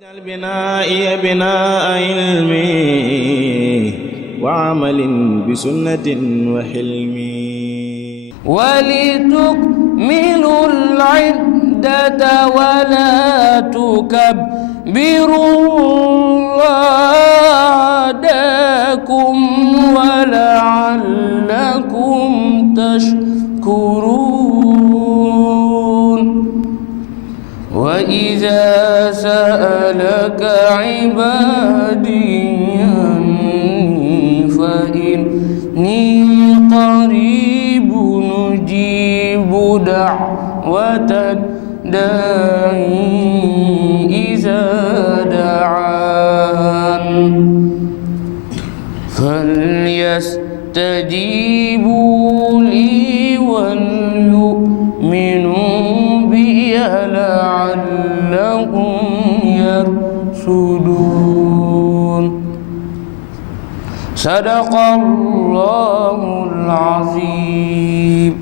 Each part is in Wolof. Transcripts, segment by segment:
واجعل بنائي بناء علم وعمل بسنة وحلم ولتكملوا العدة ولا تكبروا الله عداكم ولعلكم تشكرون وإذا سألك عبادي فإني قريب نجيب دعوة الداعي إذا دعان فليستجيبوا لي وليؤمنوا بي لعلهم يرشدون صدق الله العظيم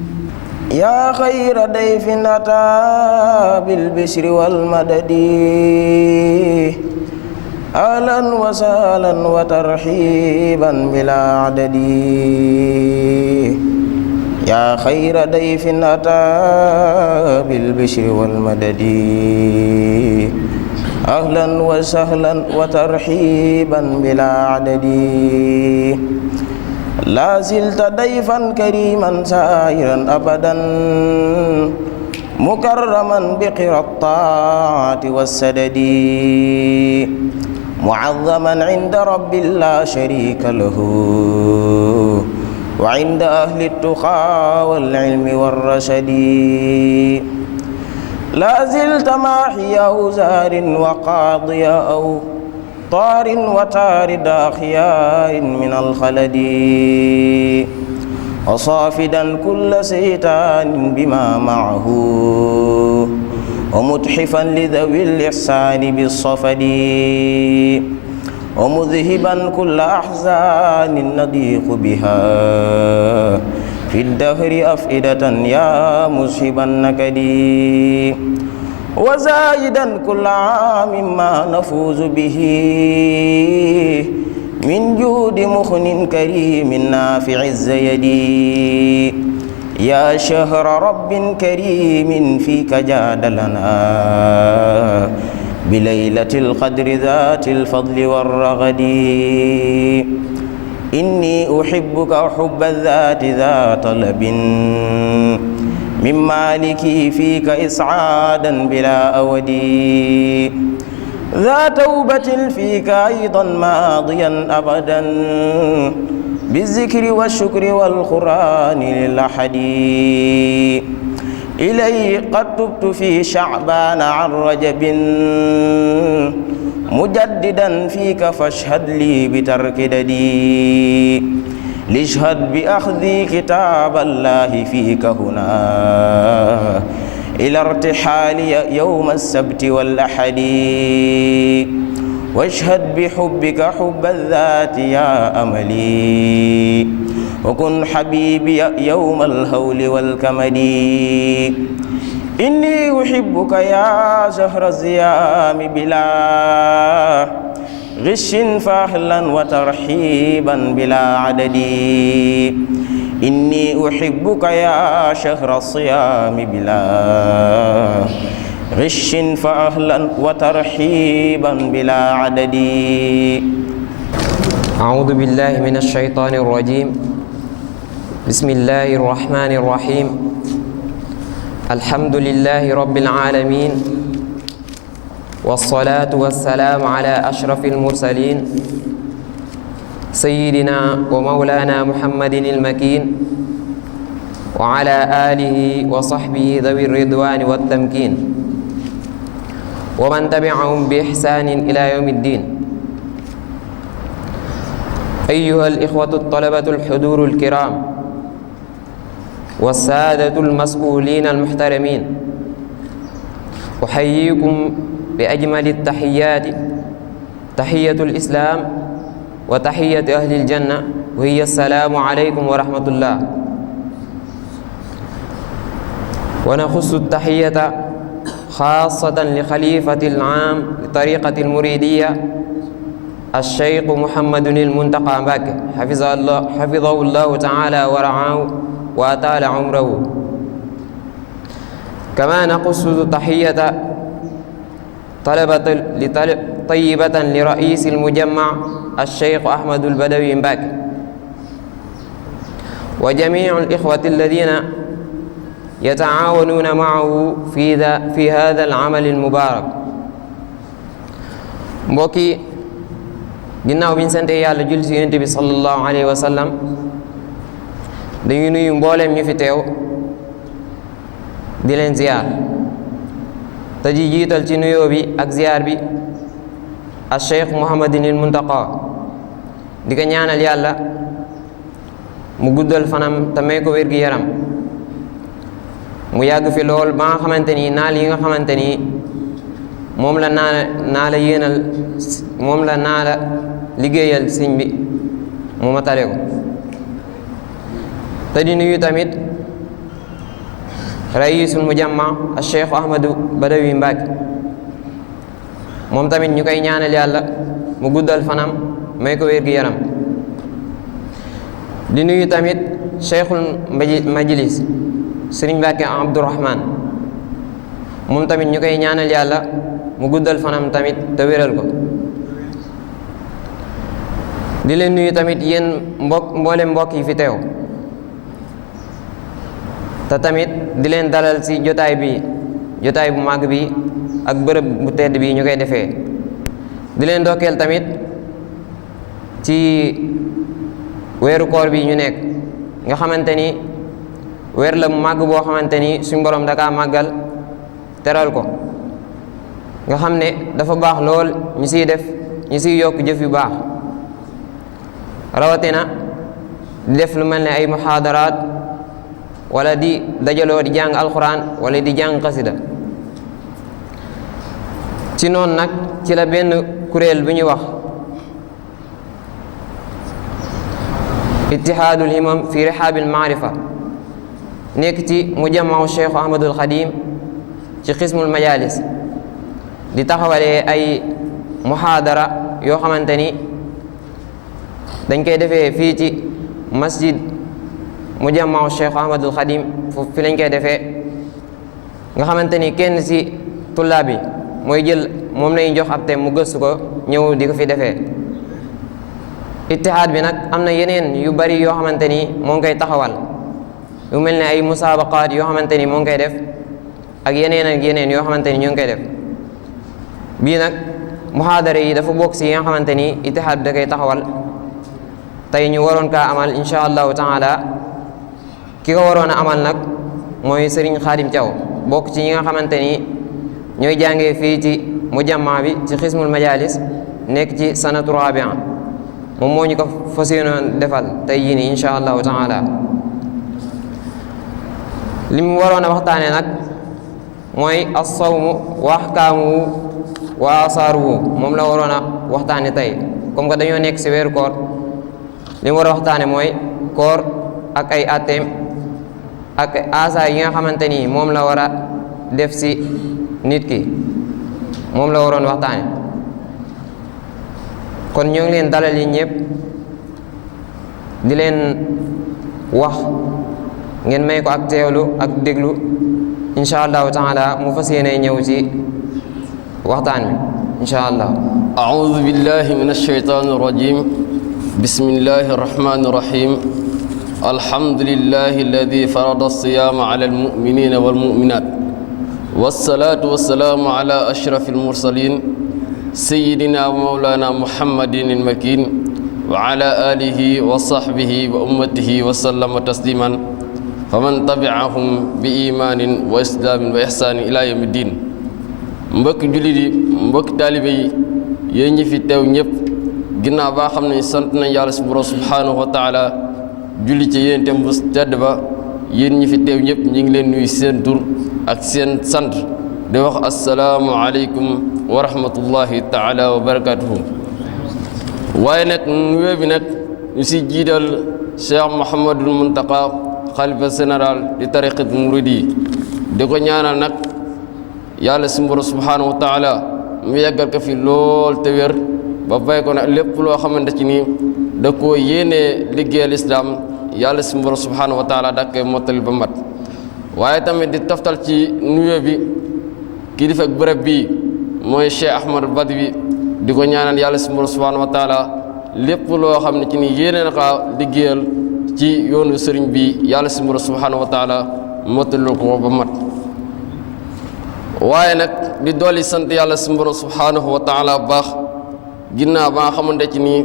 يا خير ضيف أتى بالبشر والمدد أهلا وسهلا وترحيبا بلا عدد يا خير ضيف أتى بالبشر والمدد أهلا وسهلا وترحيبا بلا عدد لا زلت ضيفا كريما سائرا أبدا مكرما بقرى الطاعة والسدد معظما عند رب لا شريك له وعند أهل التقى والعلم والرشد لا زلت ماحي أوزار وقاضي أو طار وتارد أخيار من الخلد وصافدا كل سيطان بما معه ومتحفا لذوي الإحسان بالصفد ومذهبا كل أحزان نضيق بها في الدهر أفئدة يا مذهب النكد وزايدا كل عام ما نفوز به من جود مخن كريم نافع الزيد يا شهر رب كريم فيك جاد لنا بليلة القدر ذات الفضل والرغد إني أحبك حب الذات ذا طلب من مالكي فيك إسعادا بلا أودي ذا توبة فيك أيضا ماضيا أبدا بالذكر والشكر والقرآن للأحد إليه قد تبت في شعبان عن رجب مجددا فيك فاشهد لي بترك ددي لاشهد بأخذي كتاب الله فيك هنا إلى ارتحالي يوم السبت والأحد واشهد بحبك حب الذات يا أملي وكن حبيبي يوم الهول والكمد إني أحبك يا شهر الزيام بلا غش فأهلا وترحيبا بلا عدد إني أحبك يا شهر الصيام بلا غش فأهلا وترحيبا بلا عدد أعوذ بالله من الشيطان الرجيم بسم الله الرحمن الرحيم الحمد لله رب العالمين والصلاة والسلام على أشرف المرسلين سيدنا ومولانا محمد المكين وعلى آله وصحبه ذوي الرضوان والتمكين ومن تبعهم بإحسان إلى يوم الدين. أيها الإخوة الطلبة الحضور الكرام والسادة المسؤولين المحترمين، أحييكم بأجمل التحيات، تحية الإسلام وتحية أهل الجنة، وهي السلام عليكم ورحمة الله. ونخص التحية خاصة لخليفة العام لطريقة المريدية الشيخ محمد المنتقى مباكي حفظه الله تعالى ورعاه وأطال عمره. كما نقص تحية طيبة لرئيس المجمع الشيخ أحمد البدوي مباكي وجميع الإخوة الذين يتعاونون معه في هذا العمل المبارك. mbokki ginnaaw bi ñu sante yàlla julli ci Yonent bi sallallahu alayhi wa sallam dañuy nuyu mbooleem ñu fi teew di leen ziyaar te di jiital ci nuyoo bi ak ziyaar bi al Cheikh Mouhamadinil Muntaqa di ko ñaanal yàlla mu guddal fanam te may ko wér gi yaram mu yàgg fi lool ba nga xamante ni naal yi nga xamante ni moom la naala liggéeyal sëñ bi mu matale ko te di nuyu tamit rayisul mujamma al Cheikh Ahmadou Badawi Mbacke moom tamit ñu koy ñaanal yàlla mu guddal fanam may ko wér gi yaram di nuyu tamit cheikhul majlis Sëriñ Mbàkke Abdourahman moom tamit ñu koy ñaanal yàlla mu guddal fanam tamit te wéral ko di leen nuyu tamit yéen mboolem mbokk yi fi teew te tamit di leen dalal ci jotaay bu màgg bi ak bërëb bu tedd bi ñu koy defee di leen ndokkeel tamit ci weeru koor bi ñu nekk nga xamante ni weer la mu màgg boo xamante ni suñ borom da kaa màggal teral ko nga xam ne dafa baax lool ñu siy yokk jëf yu baax rawatina di def lu mel ne ay muhaadaraat wala di dajaloo di jàng alquran wala di jàng xasida ci noonu nag ci la benn kuréel bu ñuy wax ittihaadul himam fi rihaabil maarifa nekk ci mujammaw Cheikh Ahmadul Xadim ci xismul majalis di taxawalee ay muhaadara yoo xamante ni dañ koy defee fii ci masjid mujammaw Cheikh Ahmadul Xadim foofu fi lañ koy defee nga xamante ni kenn ci tullaab bi mooy jël moom lañuy jox ab thème mu gëstu ko ñëw di ko fi defee ittihaad bi nag am na yeneen yu bari yoo xamante ni moo ngi koy taxawal yu mel ne ay musaabaqaat yoo xamante ni moo ngi koy def ak yeneen yoo xamante ni ñoo ngi koy def bii nag muhaadara yi dafa bokk si yi nga xamante ni ittihaad bi da koy taxawal tey ñu waroon kaa amal insha allahu taala ki ko waroon a amal nag mooy Serigne Khadim Thiaw bokk ci ñi nga xamante ni ñooy jàngee fii ci mujamma bi ci xismul majalis nekk ci sanatu rabia moom moo ñu ko fas yéenoon defal tey yii nii insha allahu taala li mu waroon a waxtaane nag mooy as-sawmu wa ahkaamuhu wa asaaruhu moom la waroon a waxtaane tey comme que dañoo nekk si weeru koor li mu war a waxtaane mooy koor ak ay atteem ak asaar yi nga xamante ni moom la war a def si nit ki moom la waroon waxtaane kon ñoo ngi leen dalal yi ñëpp di leen wax ngeen may ko ak teewlu ak déglu insha allahu taala mu fas yéene ñëw ci waxtaan wi insha allah. أعوذ بالله من الشيطان الرجيم بسم الله الرحمن الرحيم الحمد لله الذي فرض الصيام على المؤمنين والمؤمنات والصلاة والسلام على أشرف المرسلين سيدنا ومولانا محمد المكين وعلى آله وصحبه وأمته وسلم تسليما فمن تبعهم بإيمان وإسلام وإحسان إلى يوم الدين mbokk jullit yi mbokk taalibe yi yéen ñi fi teew ñëpp ginnaaw baa xam ne sant nañ yàlla si borom subhanahu wa taala julli ci yéen itam bu tedd ba yéen ñi fi teew ñëpp ñu ngi leen nuyu seen tur ak seen sant di wax asalaamu aleykum wa rahmatullahi taala wa barakatuhu waaye nag nuyoo bi nag ñu si jiital Cheikh Mouhamadul Muntaqa xalifa général di tariqat muridi di ko ñaanal nag yàlla suñu borom subhanahu wa taala mu yeggal ko fi lool te wér ba bay ko nag lépp loo xamante ci nii da koo yéenee liggéeyal islaam yàlla suñu borom subhanahu wa taala da koy mottali ba mat waaye tamit di toftal ci nuyoo bi kilifa ak bërëb bii mooy Cheikh Ahmad Badawi di ko ñaanal yàlla suñu borom subhanahu wa taala lépp loo xam ne ci nii yéene na ko liggéeyal ci yoonu sëriñ bi yàlla suñu borom subhanahu wa taala mottali ko ba mat waaye nag di dolli sant yàlla suñu borom subhanahu wa taala baax ginnaaw ba nga xamante ci nii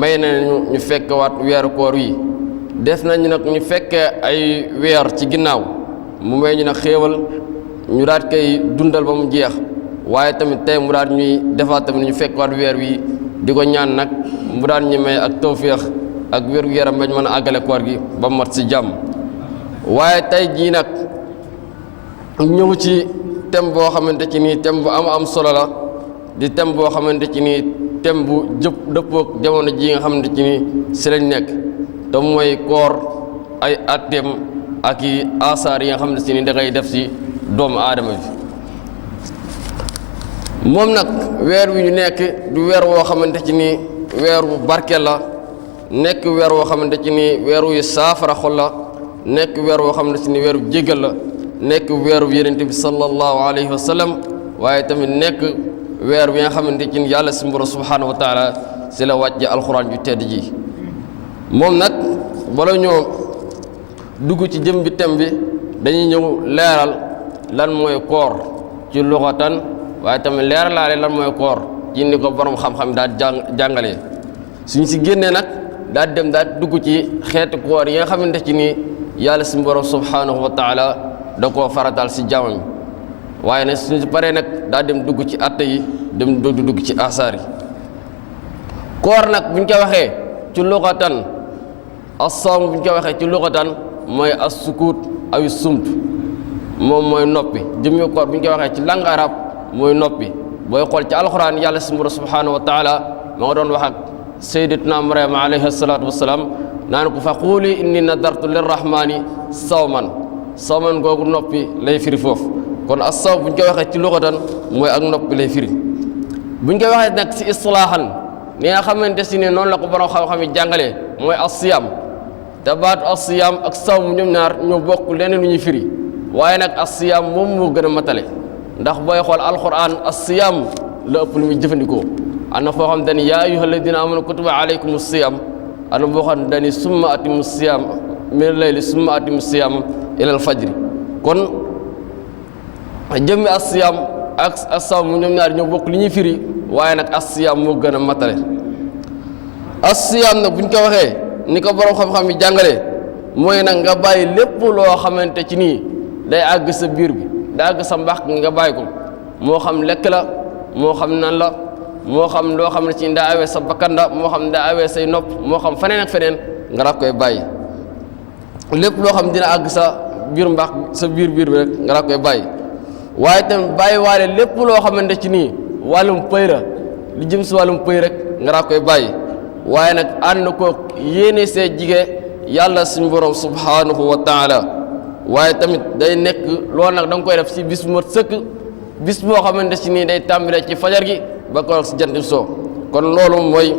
may nañu ñu fekkewaat weeru koor wi def nañu nag ñu fekkee ay weer ci ginnaaw mu may ñu nag xéewal ñu daat koy dundal ba mu jeex waaye tamit tey mu daat ñuy defaat tamit ñu fekkewaat weer wi di ko ñaan nag mu daat ñu may ak tawféex ak wér-gu-yaram bañ mën a àggale koor gi ba mat si jàmm waaye tey jii nag ñëw ci thème boo xamante ci nii thème bu am solo la di thème boo xamante ci nii thème bu dëppook jamono ji nga xamante ci nii si lañ nekk te mooy koor ay atteem ak i asaar yi nga xamante ci nii da koy def si doomu aadama bi moom nag weer wi ñu nekk du weer woo xamante ci nii weer wu barkeel la nekk weer woo xamante ci nii weer wu saafara xol la nekk weer woo xamante ci nii weer wu jéggal la nekk weeru yonent bi sallallahu alayhi wa sallam waaye tamit nekk weer bi nga xamante ci yàlla suñu borom subhanahu wa taala si la wàcce alxuraan ju tedd ji moom nag bala ñoo dugg ci jëm bi tem bi dañuy ñëw leeral lan mooy koor ci luxatan waaye tamit leeralaale lan mooy koor ci ni ko borom xam-xam daal jàngalee suñ si génnee nag daal dem daal dugg ci xeeti koor yi nga xamante ci ni yàlla suñu borom subhanahu wa taala da koo faratal si jaamam waaye nag suñu paree nag daa dem dugg ci atte yi dem dugg ci asaar yi koor nag buñ ko waxee ci luxatan as-sawm buñ ko waxee ci luxatan mooy as-sukut aw sumt moom mooy noppi jëmmi koor buñ ko waxee ci langue arab mooy noppi booy xool ci alxuraan yàlla subhanahu wa taala ma nga doon wax ak sayyidatuna Maryam alayha salaatu wassalaam naan ko fa quuli inni nadartu lirrahmani sawman googu noppi lay firi foofu kon as-saw buñ ko waxee ci luxatan mooy ak noppi lay firi buñ ko waxee nag si istilaahan ni nga xamante si ne noonu la ko borom xam-xam yi jàngalee mooy as-siyaam te baatu as-siyaam ak sawm ñoom ñaar ñoo bokk leneen lu ñuy firi waaye nag as-siyaam moom moo gën a matale ndax booy xool alquran as-siyaam la ëpp lu muy jëfandikoo am na foo xam dani yaa ayyuha alladina amanu kutiba alaykum as-siyaam am na boo xam dani summa atimu siyaam min layli summa atimu siyaam ilal fajri kon jëmmi as-siyaam ak as-sawm ñoom ñaar ñoo bokk li ñuy firi waaye nag as-siyaam moo gën a matale as-siyaam nag buñ ko waxee ni ko borom xam-xam yi jàngalee mooy nag nga bàyyi lépp loo xamante ci nii day àgg sa biir bi day àgg sa mbax nga bàyyi ko moo xam lekk la moo xam nan la moo xam loo xam ne ci daa awee sa bakkan la moo xam daa awee say nopp moo xam feneen ak feneen nga daa koy bàyyi lépp loo xam dina àgg sa biir mbax sa biir bi rek nga daa koy bàyyi waaye tamit bàyyi waale lépp loo xamante ci nii wàllum pëy la li jëm si wàllum pëy rek nga daa koy bàyyi waaye nag ànd ko yéene see jige yàlla suñu borom subhanahu wa taala waaye tamit day nekk loolu nag da nga koy def si bis bu mat sëkk bis boo xamante ci nii day tàmbale ci fajar gi ba ko si jant bi soo kon loolu mooy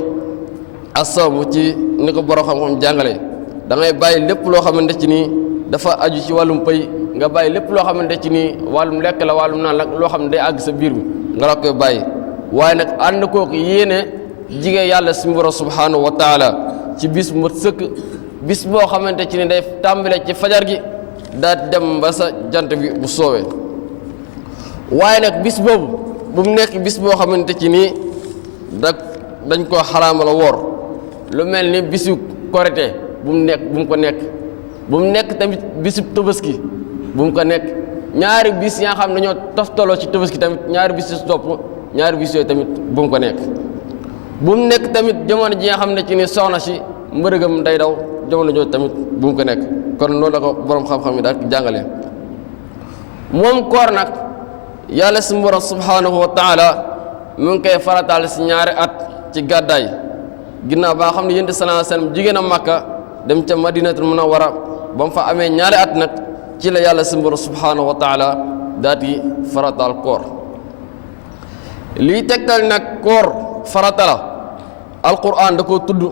as-sawm ci ni ko borom xam-xam jàngale da ngay bàyyi lépp loo xamante ci nii dafa aju ci wàllum pëy nga bàyyi lépp loo xamante ci nii wàllum lekk la wàllum naan la loo xam ne day àgg sa biir bi nga la koy bàyyi waaye nag ànd kooku yéene jigee yàlla suñu borom subhanahu wa taala ci bis bu mat sëkk bis boo xamante ci ni day tàmbale ci fajar gi daa dem ba sa jant bi bu soowee waaye nag bis boobu bu mu nekk bis boo xamante ci nii dañ koo xaraamal a woor lu mel ni bisu korite bu mu ko nekk bu mu nekk tamit bisu tabaski bu mu ko nekk ñaari bis yi nga xam ne dañoo toftaloo ci tabaski tamit ñaari bis yu topp ñaari bis yooyu tamit bu mu ko nekk bu mu nekk tamit jamono ji nga xam ne ci ni soxna si mbërëgam day daw jamono jooju tamit bu mu ko nekk kon loolu la ko borom xam-xam yi daal jàngalee moom koor nag yàlla suñu borom subhanahu wa taala mu ngi koy farataal si ñaari at ci gàddaay ginnaaw ba nga xam ne yonent sallallahu alayhi wasallam jigéen a Makka dem ca Madinatul Munawwara ba mu fa amee ñaari at nag ci la yàlla suñu borom subhanahu wa taala daati farataal koor lii tegtal nag koor farata la alquran da koo tudd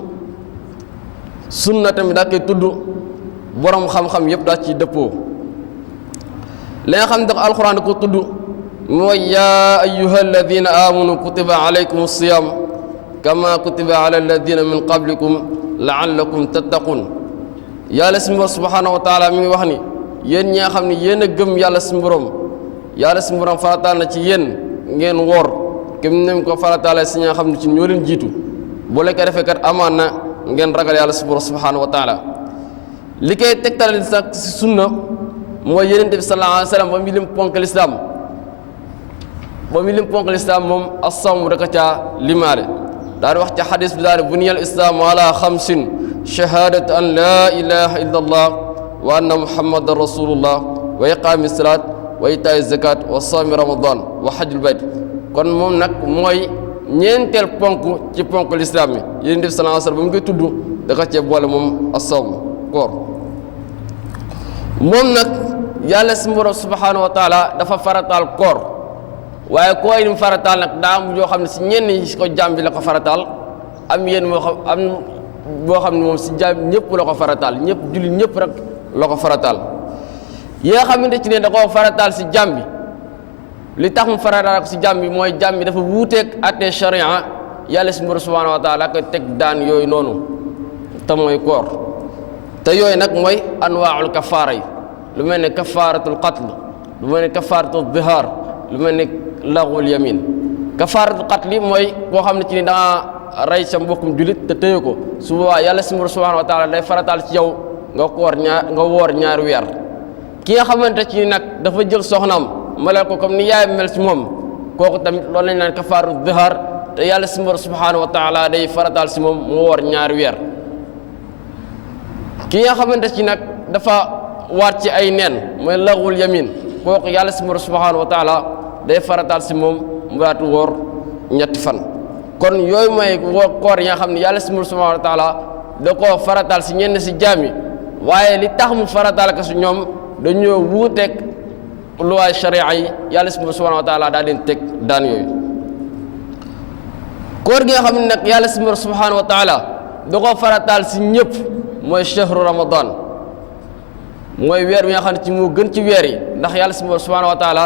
sunna tamit daa koy tudd borom xam-xam yëpp daa ci dëppoo li nga xam ne alquran da koo tudd mooy yaa ayyuha alladina amanu kutiba alaykum siyam kama kutiba ala alladina min qablikum laallakum tattaqun yàlla si borom subhanahu wa taala mi ngi wax ni yéen ñi nga xam ne yéen a gëm yàlla si borom farataal na ci yéen ngeen woor kem nem ko farataale si ñi nga xam ne ci ñoo leen jiitu bu la ko defee kat amaan na ngeen ragal yàlla si borom subhanahu wa taala li koy tegtal sax si sunna mooy yonent bi sallallahu alayhi wa sallam ba mu lim ponk lislaam moom as-sawm da ko caa limaale daal di wax ci xadis bi daal di buniyal islaamu ala xamsin shahadatu an laa ilaha illa allah wa anna muhammadan rasulullah wa iqaami salaat wa itaay zakat wa sawmi ramadan wa hajjul bayt kon moom nag mooy ñeenteel ponk ci ponk lislaam yi yonent bi sallallahu alayhi wa sallam ba mu koy tudd da ko cee boole moom as-sawm koor moom nag yàlla si borom subhanahu wa taala dafa farataal koor waaye koo yi mu farataal nag daa am yoo xam ne si ñenn ñi ko jaam bi la ko farataal am yéen moo xam am boo xam ne moom si jaam ñëpp la ko farataal ñëpp jullit ñëpp rek la ko farataal yi nga xamante ci ne da koo farataal si jaam bi li tax mu farataal ko si jaam bi mooy jaam bi dafa wuuteeg atte sharia yàlla si borom subhanahu wa taala ko teg daan yooyu noonu te mooy koor te yooyu nag mooy anwaaul kafaara yi lu mel ne kafaaratul qatl lu mel ne kafaaratul zihaar lu mel ne laghul yamin kafaaratul qatl mooy koo xam ne ci ni danga rey sa mbokkum julit te téye ko su boobaa yàlla subhanahu wa taala day farataal ci yow nga woor ñaari weer ki nga xamante ci nag dafa jël soxnaam melal ko comme ni yaay mel ci moom kooku tamit loolu lañ naan kafaaratul zihaar te yàlla subhanahu wa taala day farataal si moom mu woor ñaari weer ki nga xamante ci nag dafa waat ci ay neen mooy laghul yamin kooku yàlla subhanahu wa taala day farataal si moom mu daatu woor ñetti fan kon yooyu mooy koor yi nga xam ne yàlla subhanahu wa taala da koo farataal si ñenn si jaam yi waaye li tax mu farataal ko si ñoom dañoo wuuteeg luwaay sharia yi yàlla subhanahu wa taala daa leen teg daan yooyu koor gi nga xam ne nag yàlla subhanahu wa taala da koo farataal si ñëpp mooy shahru ramadan mooy weer bi nga xam ne ci moo gën ci weer yi ndax yàlla subhanahu wa taala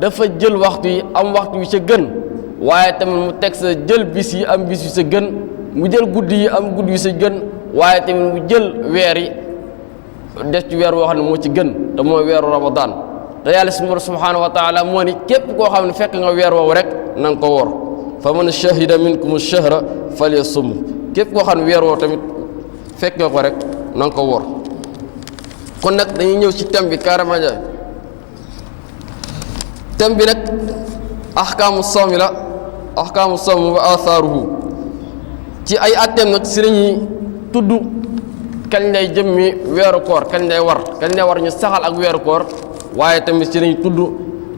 dafa jël waxtu yi am waxtu yu sa gën waaye tamit mu teg sa jël bis yi am bis yu sa gën mu jël guddi yi am guddi yu sa gën waaye tamit mu jël weer yi def ci weer boo xam ne moo ci gën te mooy weeru ramadan te yàlla subhanahu wa taala moo ni képp koo xam ne fekk nga weer woowu rek na nga ko woor fa man shahida minkum shahra falyasum képp koo xam ne weer woowu tamit fekk nga ko rek na nga ko woor kon nag dañuy ñëw ci thème bi carrément thème bi nag ahkaamu sawmi la ahkaamu sawmi wa athaaruhu ci ay atteem nag si lañuy tudd kañ lay jëmmi weeru koor kañ lay war ñu saxal ak weeru koor waaye tamit si lañuy tudd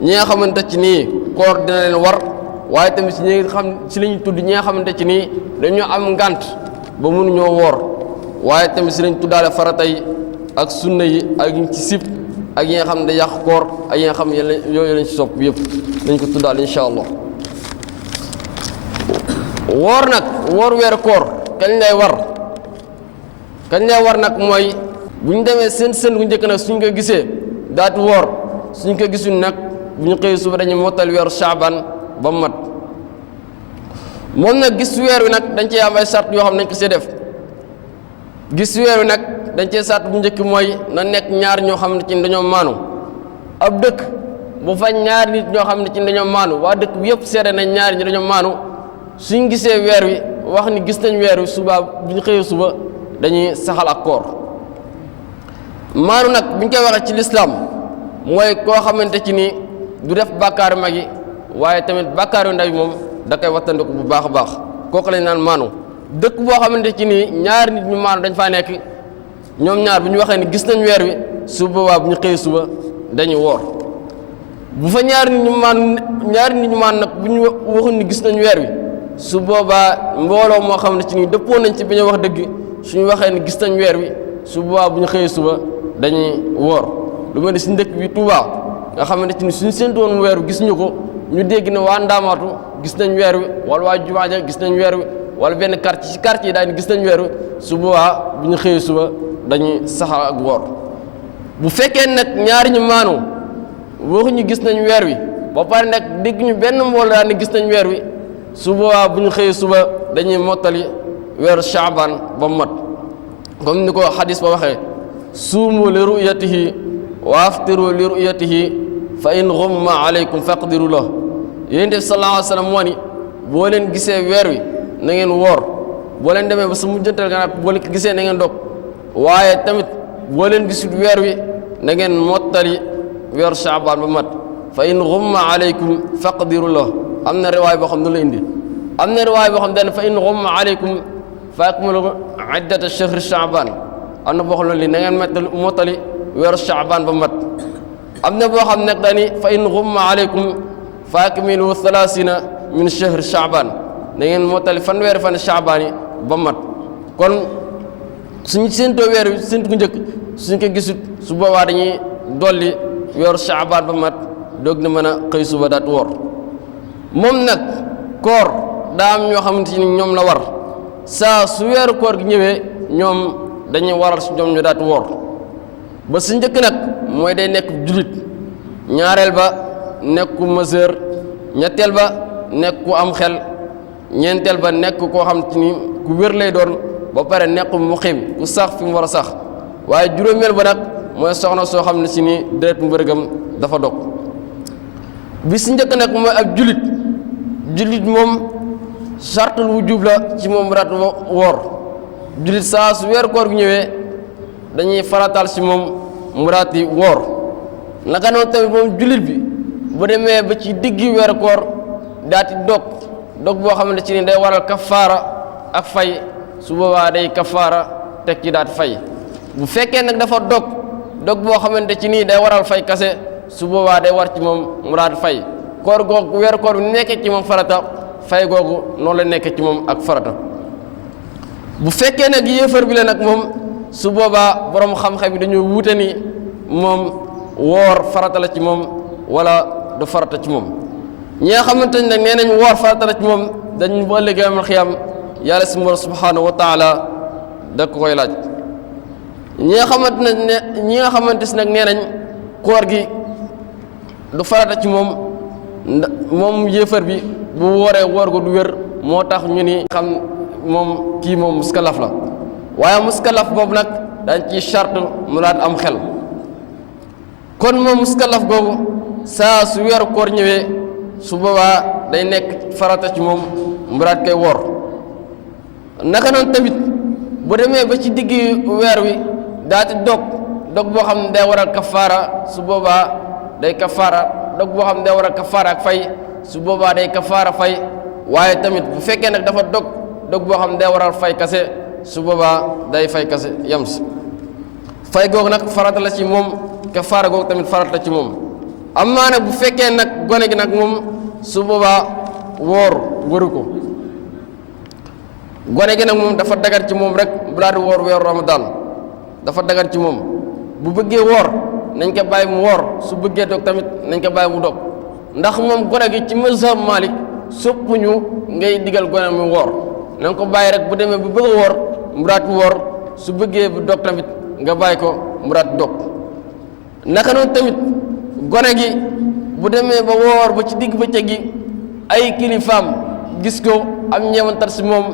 ñi nga xamante ci nii koor dina leen war waaye tamit si ñi nga xam si lañuy tudd ñi nga xamante ci nii dañoo am ngànt ba mënuñoo woor waaye tamit si lañ tuddaale farata yi ak sunna yi ak yi ci sib ak yi nga xam ne day yàq koor ak yi nga xam ne yooyu lañ ci sopp yëpp dañ ko tuddaal insha allah woor weeru koor kañ lay war nag mooy bu ñu demee seen bu njëkk nag suñ ko gisee daati woor suñ ko gisul nag bu ñu xëy suba dañuy mottal weeru Shaaban ba mat moom nag gis weer wi nag dañ cee am ay sart yoo xam ne dañ ko see def gis weer wi nag dañ cee sart bu njëkk mooy na nekk ñaar ñoo xam ne ci dañoo maanu ab dëkk bu fa ñaari nit ñoo xam ne ci dañoo maanu waa dëkk bi yëpp seede nañ ñaari ñi dañoo maanu suñ gisee weer wi wax ni gis nañ weer wi suba bu ñu xëyee suba dañuy saxal ak koor maanu nag bu ñu koy waxee ci lislaam mooy koo xamante ci ni du def bàkkaaru mag yi waaye tamit bàkkaaru ndaw yi moom da koy wattandiku bu baax a baax kooku lañ naan maanu dëkk boo xamante ci ni ñaari nit ñu maanu dañ faa nekk ñoom ñaar bu ñu waxee ni gis nañ weer wi su boobaa bu ñu xëyee suba dañuy woor bu fa ñaari nit ñu maanu nag bu ñu waxul ni gis nañ weer wi su boobaa mbooloo moo xam ne ci ni dëppoo nañ ci bi ñu wax dëgg suñu waxee ni gis nañ weer wi su boobaa bu ñu xëyee suba dañuy woor lu mel ni si dëkk bi Touba nga xamante ni suñu séntu woon weer wi gis ñu ko ñu dégg ne waa Ndaamaatu gis nañ weer wi wala waa jumaa ja gis nañ weer wi wala benn quartier ci quartier yi daal gis nañ weer wi su boobaa bu ñu xëyee suba dañuy saxal ak woor bu fekkee nag ñaari ñu maanu waxuñu gis nañ weer wi ba pare nag dégg ñu benn mbooloo daal ne gis nañ weer wi su boobaa bu ñu xëyee suba dañuy mottali weeru Shaabaan ba mu mat comme ni ko xadis ba waxee suumu li ru'yatihi wa aftiru li ru'yatihi fa in ghumma alaykum faqdiru lahu Yonent bi sallallahu alayhi wa sallam moo ni boo leen gisee weer wi na ngeen woor boo leen demee ba sa mujjantal ga nag boo leen gisee na ngeen dog waaye tamit boo leen gisul weer wi na ngeen mottali weeru Shaabaan ba mat fa in ghumma alaykum faqdiru lahu am na riwaay boo xam ne la indi am na riwaay boo xam ne fa in ghumma alaykum fa akmilu iddata shahri Shaabaan am na boo xam ne li na ngeen mottali weeru Shaabaan ba mat am na boo xam ne dani fa in ghumma alaykum fa akmilu 30 min shahri Shaabaan na ngeen mottali fanweeri fan Shaabaan yi ba mat kon suñu séentoo weer wi séentu ku njëkk suñ ko gisut su boobaa dañuy dolli weeru Shaabaan ba mat doog na mën a xëy suba daat woor moom nag koor daa am ñoo xamante ni ñoom la war saa su weeru koor gi ñëwee ñoom dañuy waral si ñoom ñu daat woor ba su njëkk nag mooy day nekk julit ñaareel ba nekk ku majeur ñetteel ba nekk ku am xel ñeenteel ba nekk koo xamante ni ku wér lay doon ba pare nekk muqim ku sax fi mu war a sax waaye juróomeel ba nag mooy soxna soo xam ne si ni deret mbërëgam dafa dog bi si njëkk nag mooy ak julit moom sartul wujub la ci moom rat woor julit saa su weer koor gi ñëwee dañuy faratal si moom mu raati woor naka noonu tamit moom julit bi bu demee ba ci diggi weer koor daati dog boo xamante ci ni day waral kafaara ak fay su boobaa day kafaara teg ci daat fay bu fekkee nag dafa dog boo xamante ci nii day waral fay kase su boobaa day war ci moom mu daat fay koor googu weer koor bi nekkee ci moom farata fay googu noonu la nekkee ci moom ak farata bu fekkee nag yéefar bi la nag moom su boobaa borom xam-xam yi dañoo wuute ni moom woor farata la ci moom wala du farata ci moom ñi nga xamante ne nag nee nañ woor farata la ci moom dañ bu ëllëgee amal xiyam yàlla si mor subhanahu wa taala da ko koy laaj ñi nga xamante si nag nee nañ koor gi du farata ci moom yéefar bi bu wooree woor gu du wér moo tax ñu ni xam moom kii moom muskalaf la waaye muskalaf boobu nag dañ ci charte mu daat am xel kon moom muskalaf googu saa su weeru koor ñëwee su boobaa day nekk farata ci moom mu daat koy woor naka noonu tamit bu demee ba ci diggi weer wi daati dog boo xam ne day waral kafaara su boobaa day kafaara dog boo xam ne day waral kafaara ak fay su boobaa day kafaara fay waaye tamit bu fekkee nag dafa dog boo xam ne day waral fay kase su boobaa day fay kase yam si fay googu nag farata la ci moom kafaara googu tamit farata la ci moom amaa nag bu fekkee nag gone gi nag moom su boobaa woor waru ko gone gi nag moom dafa dagar ci moom rek bu daal di woor weeru Ramadan dafa dagar ci moom bu bëggee woor nañ ko bàyyi mu woor su bëggee dog tamit nañ ko bàyyi mu dog ndax moom gone gi ci mazhab Malik soppuñu ngay digal gone mu woor na nga ko bàyyi rek bu demee bu bëgg a woor mu daat woor su bëggee bu dog tamit nga bàyyi ko mu daat dog naka noonu tamit gone gi bu demee ba woor ba ci digg bëccëg gi ay kilifaam gis ko am ñeewantal si moom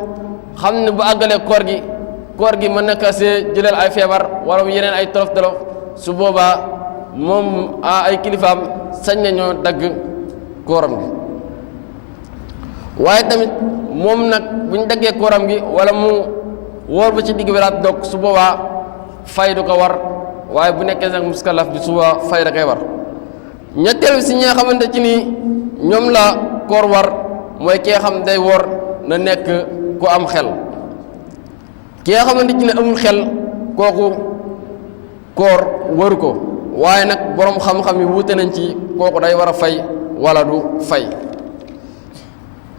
xam ne bu àggalee koor gi mën na ka see jëleel ay feebar wala yeneen ay tolof su boobaa moom ay kilifaam sañ nañoo dagg kooram gi waaye tamit moom nag bu ñu daggee kooram gi wala mu woor ba ci digg bi daat dog su boobaa fay du ko war waaye bu nekkee nag muskalaf bi su boobaa fay da koy war ñetteel bi si ñi nga xamante ci nii ñoom la koor war mooy ki nga xam day woor na nekk ku am xel ki nga xamante ci ne amul xel kooku koor waru ko waaye nag borom xam-xam yi wuute nañ ci kooku day war a fay wala du fay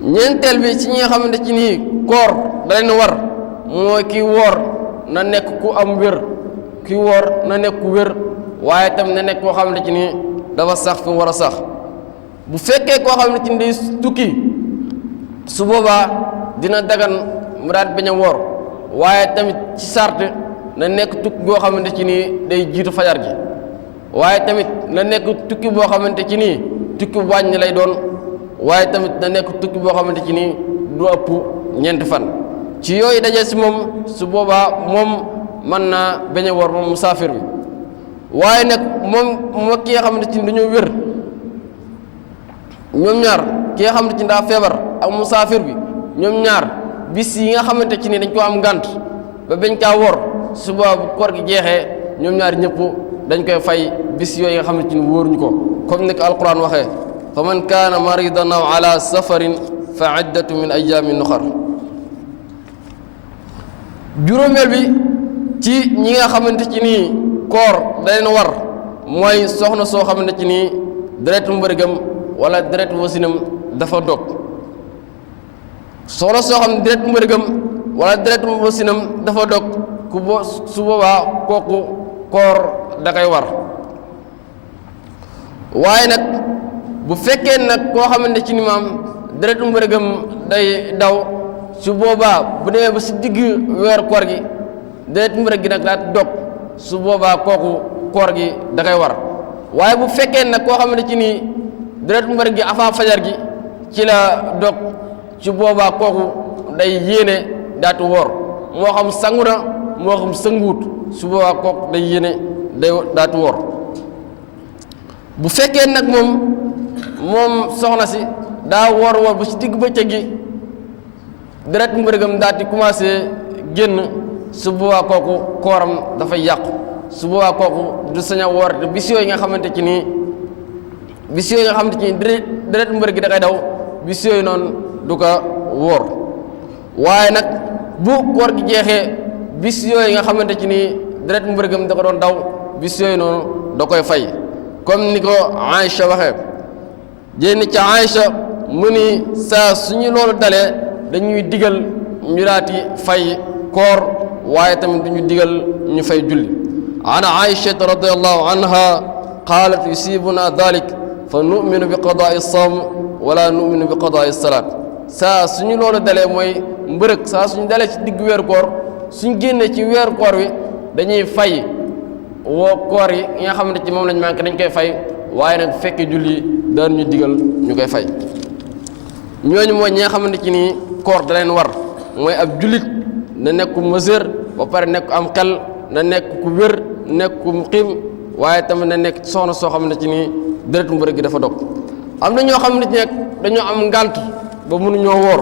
ñeenteel bi ci ñi nga xamante ci nii koor da leen war mooy ki woor na nekk ku am wér ki woor na nekk ku wér waaye tam na nekk koo xamante ci nii dafa sax fi mu war a sax bu fekkee koo xam ne ci day tukki su boobaa dina dagan mu daal bañ a woor waaye tamit ci sart na nekk tukki boo xamante ci nii day jiitu fajar gi waaye tamit na nekk tukki boo xamante ci nii tukki bu wàññi lay doon waaye tamit na nekk tukki boo xamante ci nii du ëpp ñeenti fan ci yooyu daje si moom su boobaa moom mën naa bañ a woor moom musaafir bi waaye nag moom moo ki nga xamante ci ni dañoo wér ñoom ñaar ki nga xamante ci ni daa feebar ak musaafir bi ñoom ñaar bis yi nga xamante ci ni dañ ko am ngànt ba bañ kaa woor suba bu koor gi jeexee ñoom ñaar ñëpp dañ koy fay bis yooyu nga xamante ni wóoruñu ko comme ni ko alquran waxee fa man kaana maridan aw ala safarin fa iddatu min ayaamin uxar juróomeel bi ci ñi nga xamante ci nii koor da leen war mooy soxna soo xamante ci nii deretu mbërëgam wala deretu wasinam dafa dog soxna soo xam ne deretu mbërëgam wala deretu wasinam dafa dog su boobaa kooku koor da koy war waaye nag bu fekkee nag koo xamante ci ni maam deretu mbërëgam day daw su boobaa bu demee ba si digg weer koor gi deretu mbërëg gi nag daa dog su boobaa kooku koor gi da koy war waaye bu fekkee nag koo xamante ci ni deretu mbërëg gi avant fajar gi ci la dog su boobaa kooku day yéene daatu woor moo xam sangu na moo xam sënguut su boobaa kooku day yéene day daatu woor bu fekkee nag moom soxna si daa woor bu ci digg bëccëg gi deret mbërëgam daal di commencé génn su boobaa kooku kooram dafay yàqu su boobaa kooku du sañ a woor te bis yooyu nga xamante ci nii deret mbërëg gi da koy daw bis yooyu noonu du ko woor waaye nag bu koor gi jeexee bis yooyu nga xamante ci nii deret mbërëgam da ko doon daw bis yooyu noonu da koy fay comme ni ko Aïcha waxee jénn ca Aïcha mu ni saa suñu loolu dalee dañuy digal ñu daati fay koor waaye tamit duñu digal ñu fay julli an Aïchata radiyallahu anha qaalat yusibuna dalik fa nu'minu bi qadaai sawm wala nu'minu bi qadaai salaat saa suñu loolu dalee mooy mbërëg saa suñu dalee ci digg weeru koor suñ génnee ci weeru koor wi dañuy fay koor yi nga xamante ci moom lañ manqué dañ koy fay waaye nag fekkee julli daan ñu digal ñu koy fay ñooñu mooy ñi nga xamante ci nii koor da leen war mooy ab jullit na nekk ku mesure ba pare nekk am xel na nekk ku wér nekk ku xiim waaye tamit na nekk soxna soo xamante ci nii deretu mbërëg gi dafa dog am na ñoo xamante ci nag dañoo am ngànt ba mënuñoo woor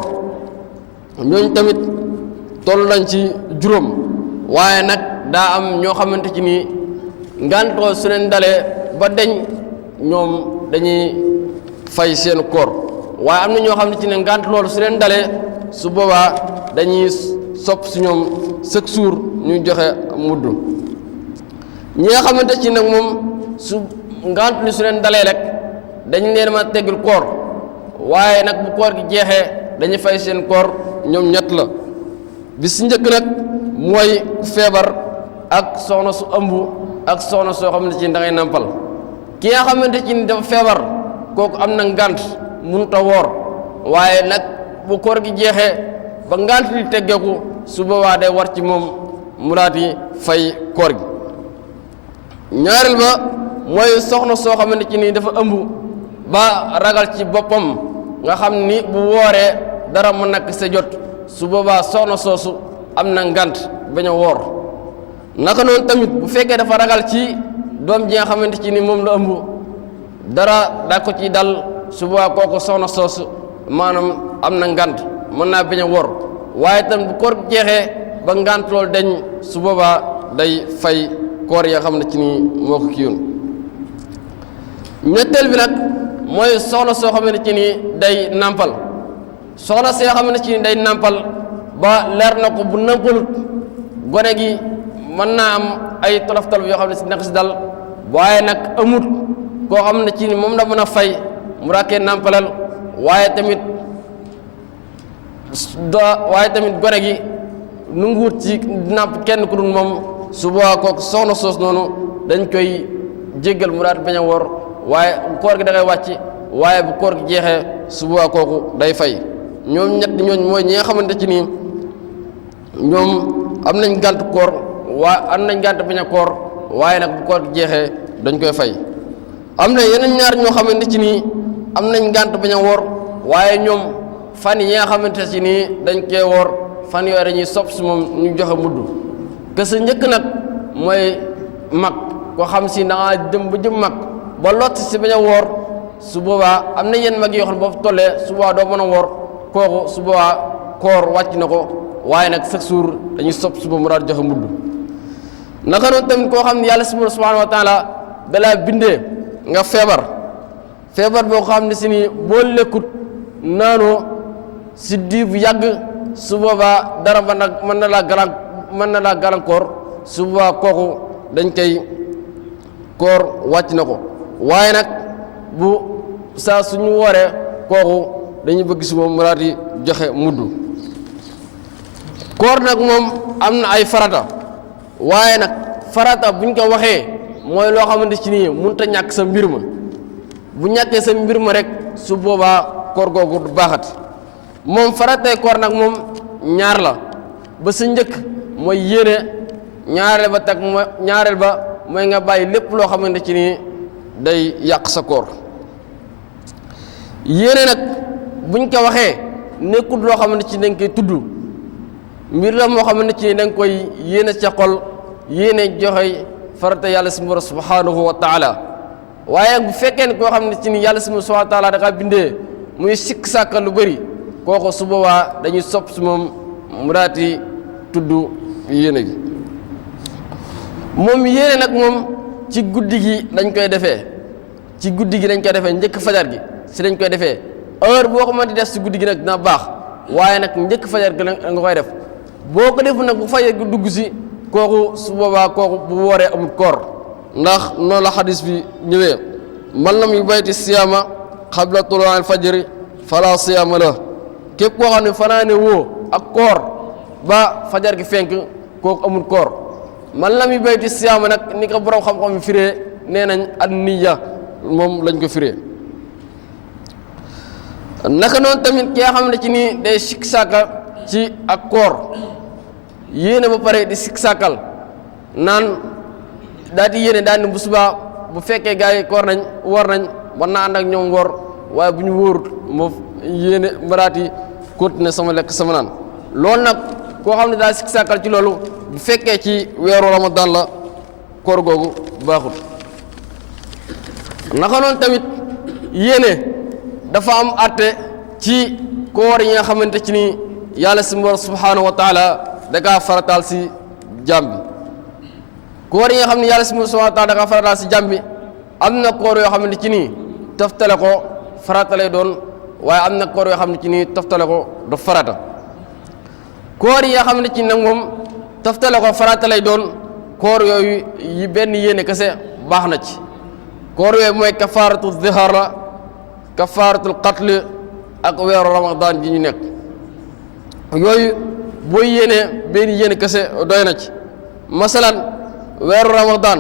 ñooñu tamit toll nañ ci juróom waaye nag daa am ñoo xamante ci nii ngàntoo su leen dalee ba deñ ñoom dañuy fay seen koor waaye am na ñoo xam ne ci ne ngànt loolu su leen dalee su boobaa dañuy sopp su ñoom chaque jour ñuy joxe mudd ñi nga xamante ci nag moom su ngànt li su leen dalee rek dañ leen ma teggul koor waaye nag bu koor gi jeexee dañuy fay seen koor ñoom ñett la bi si njëkk nag mooy feebar ak soxna su ëmb ak soxna soo xamante ci da ngay nampal ki nga xamante ci ni dafa feebar kooku am na ngànt mënut a woor waaye nag bu koor gi jeexee ba ngànt li teggeeku su boobaa day war ci moom mu daati fay koor gi ñaareel ba mooy soxna soo xamante ci ni dafa ëmb ba ragal ci boppam nga xam ni bu wooree dara mu nakk sa jot su boobaa soxna soosu am na ngànt bañ a woor naka noonu tamit bu fekkee dafa ragal ci doom ji nga xamante ci ni moom la ëmb dara daa ko ci dal su boobaa kooku soxna soosu maanaam am na ngànt mën naa bañ a woor waaye tam bu koor jeexee ba ngànt loolu dañ su boobaa day fay koor ya xam ne ci ni moo ko kii yoon ñetteel bi nag mooy soxna soo xamante ci ni day nàmpal soxna si nga xamante ci ni day nàmpal ba leer na ko bu nàmpalut gone gi mën naa am ay tolof-tolof yoo xam ne si naka si dal waaye nag amut koo xam ne ci ni moom la mën a fay mu rakkee nàmpalal waaye tamit gone gi nu nguut ci nàmp kenn ku dul moom su boobaa kooku soxna soos noonu dañ koy jéggal mu daat bañ a woor waaye koor gi da ngay wàcc waaye bu koor gi jeexee su boobaa kooku day fay ñoom ñett ñooñ mooy ñi nga xamante ci nii ñoom am nañ gànt koor am nañ gànt bañ a koor waaye nag bu koor gi jeexee dañ koy fay. am na yeneen ñaar ñoo xamante ci nii am nañ gànt bañ a woor waaye ñoom fan yi nga xamante ci nii dañ koy woor fan yooyu dañuy sopp si moom ñu joxe mudd ke sa njëkk nag mooy mag ko xam si da nga dem ba jëm mag ba lott si bañ a woor su boobaa am na yenn mag yoo xam ne boo tollee su boobaa doo mën a woor kooku su boobaa koor wàcc na ko waaye nag chaque jour dañuy sopp suba mu daal joxe mudd naka noonu tamit koo xam ne yàlla subhanahu wa taala dalaa bindee nga feebar boo xam ne si ni boo lekkut naanoo si diir bu yàgg su boobaa dara ba nag mën na laa gàllankoor su boobaa kooku dañ koy koor wàcc na ko waaye nag bu saa suñu wooree kooku dañuy bëgg si moom mu daal di joxe mudd koor nag moom am na ay farata waaye nag farata buñ ko waxee mooy loo xamante ci nii mënut a ñàkk sa mbir ma bu ñàkkee sa mbir ma rek su boobaa koor googu du baaxati moom faratay koor nag moom ñaar la ba sa njëkk mooy yéene ñaareel ba mooy nga bàyyi lépp loo xamante ci nii day yàq sa koor yéene nag buñ ko waxee nekkul loo xamante ci dañ koy tudd mbir la moo xamante ci dañ koy yéene ca xol yéene joxe farata yàlla subhanahu wa taala waaye bu fekkee ne koo xam ne ci ni yàlla subhanahu wa taala da kaa bindee muy sikk sàkka lu bëri kooku su boobaa dañuy sopp si moom mu daati tudd yéene gi moom yéene nag moom ci guddi gi dañ koy defee njëkk fajar gi si dañ koy defee heure boo ko mën di def si guddi gi nag dina baax waaye nag njëkk fajar gi nga koy def boo ko defu nag bu fajar gi dugg si kooku su boobaa kooku bu wooree amul koor ndax noonu la xadis bi ñëwee man lam yu bayti siyaama xabla tuluu al fajri fala siyaama la képp koo xam ne fanaane woo ak koor ba fajar gi fenk kooku amul koor man lam yu bayti siyaama nag ni ko borom xam-xam yi firee nee nañ an niya moom lañ ko firee naka noonu tamit ki nga xam ne ci nii day sikk sàkka ci ak koor yéene ba pare di sikk sàkkal naan daal di yéene daal ni bu subaa bu fekkee gars yi koor nañ woor nañ war naa ànd ak ñoom woor waaye bu ñu wóorut moo yéene mbaraati continuer sama lekk sama naan loolu nag koo xam ne daal sikk sàkkal ci loolu bu fekkee ci weeru ramadan la koor googu baaxut naka noonu tamit yéene dafa am àtte ci koor yi nga xamante ci ni yàlla subhanahu wa taala da kaa farataal si jàmm bi koor yi nga xam ne yàlla subhanahu wa taala da kaa farataal si jàmm bi am na koor yoo xam ne ci nii toftale ko farata lay doon waaye am na koor yoo xam ne ci nii toftale ko du farata koor yi nga xam ne ci nag moom toftale ko farata lay doon koor yooyu yi benn yéene kese baax na ci koor yooyu mooy kafaaratu zihar la kafaaratul qatl ak weeru ramadan ji ñu nekk yooyu booy yéene benn yéene kese doy na ci masalan weeru ramadan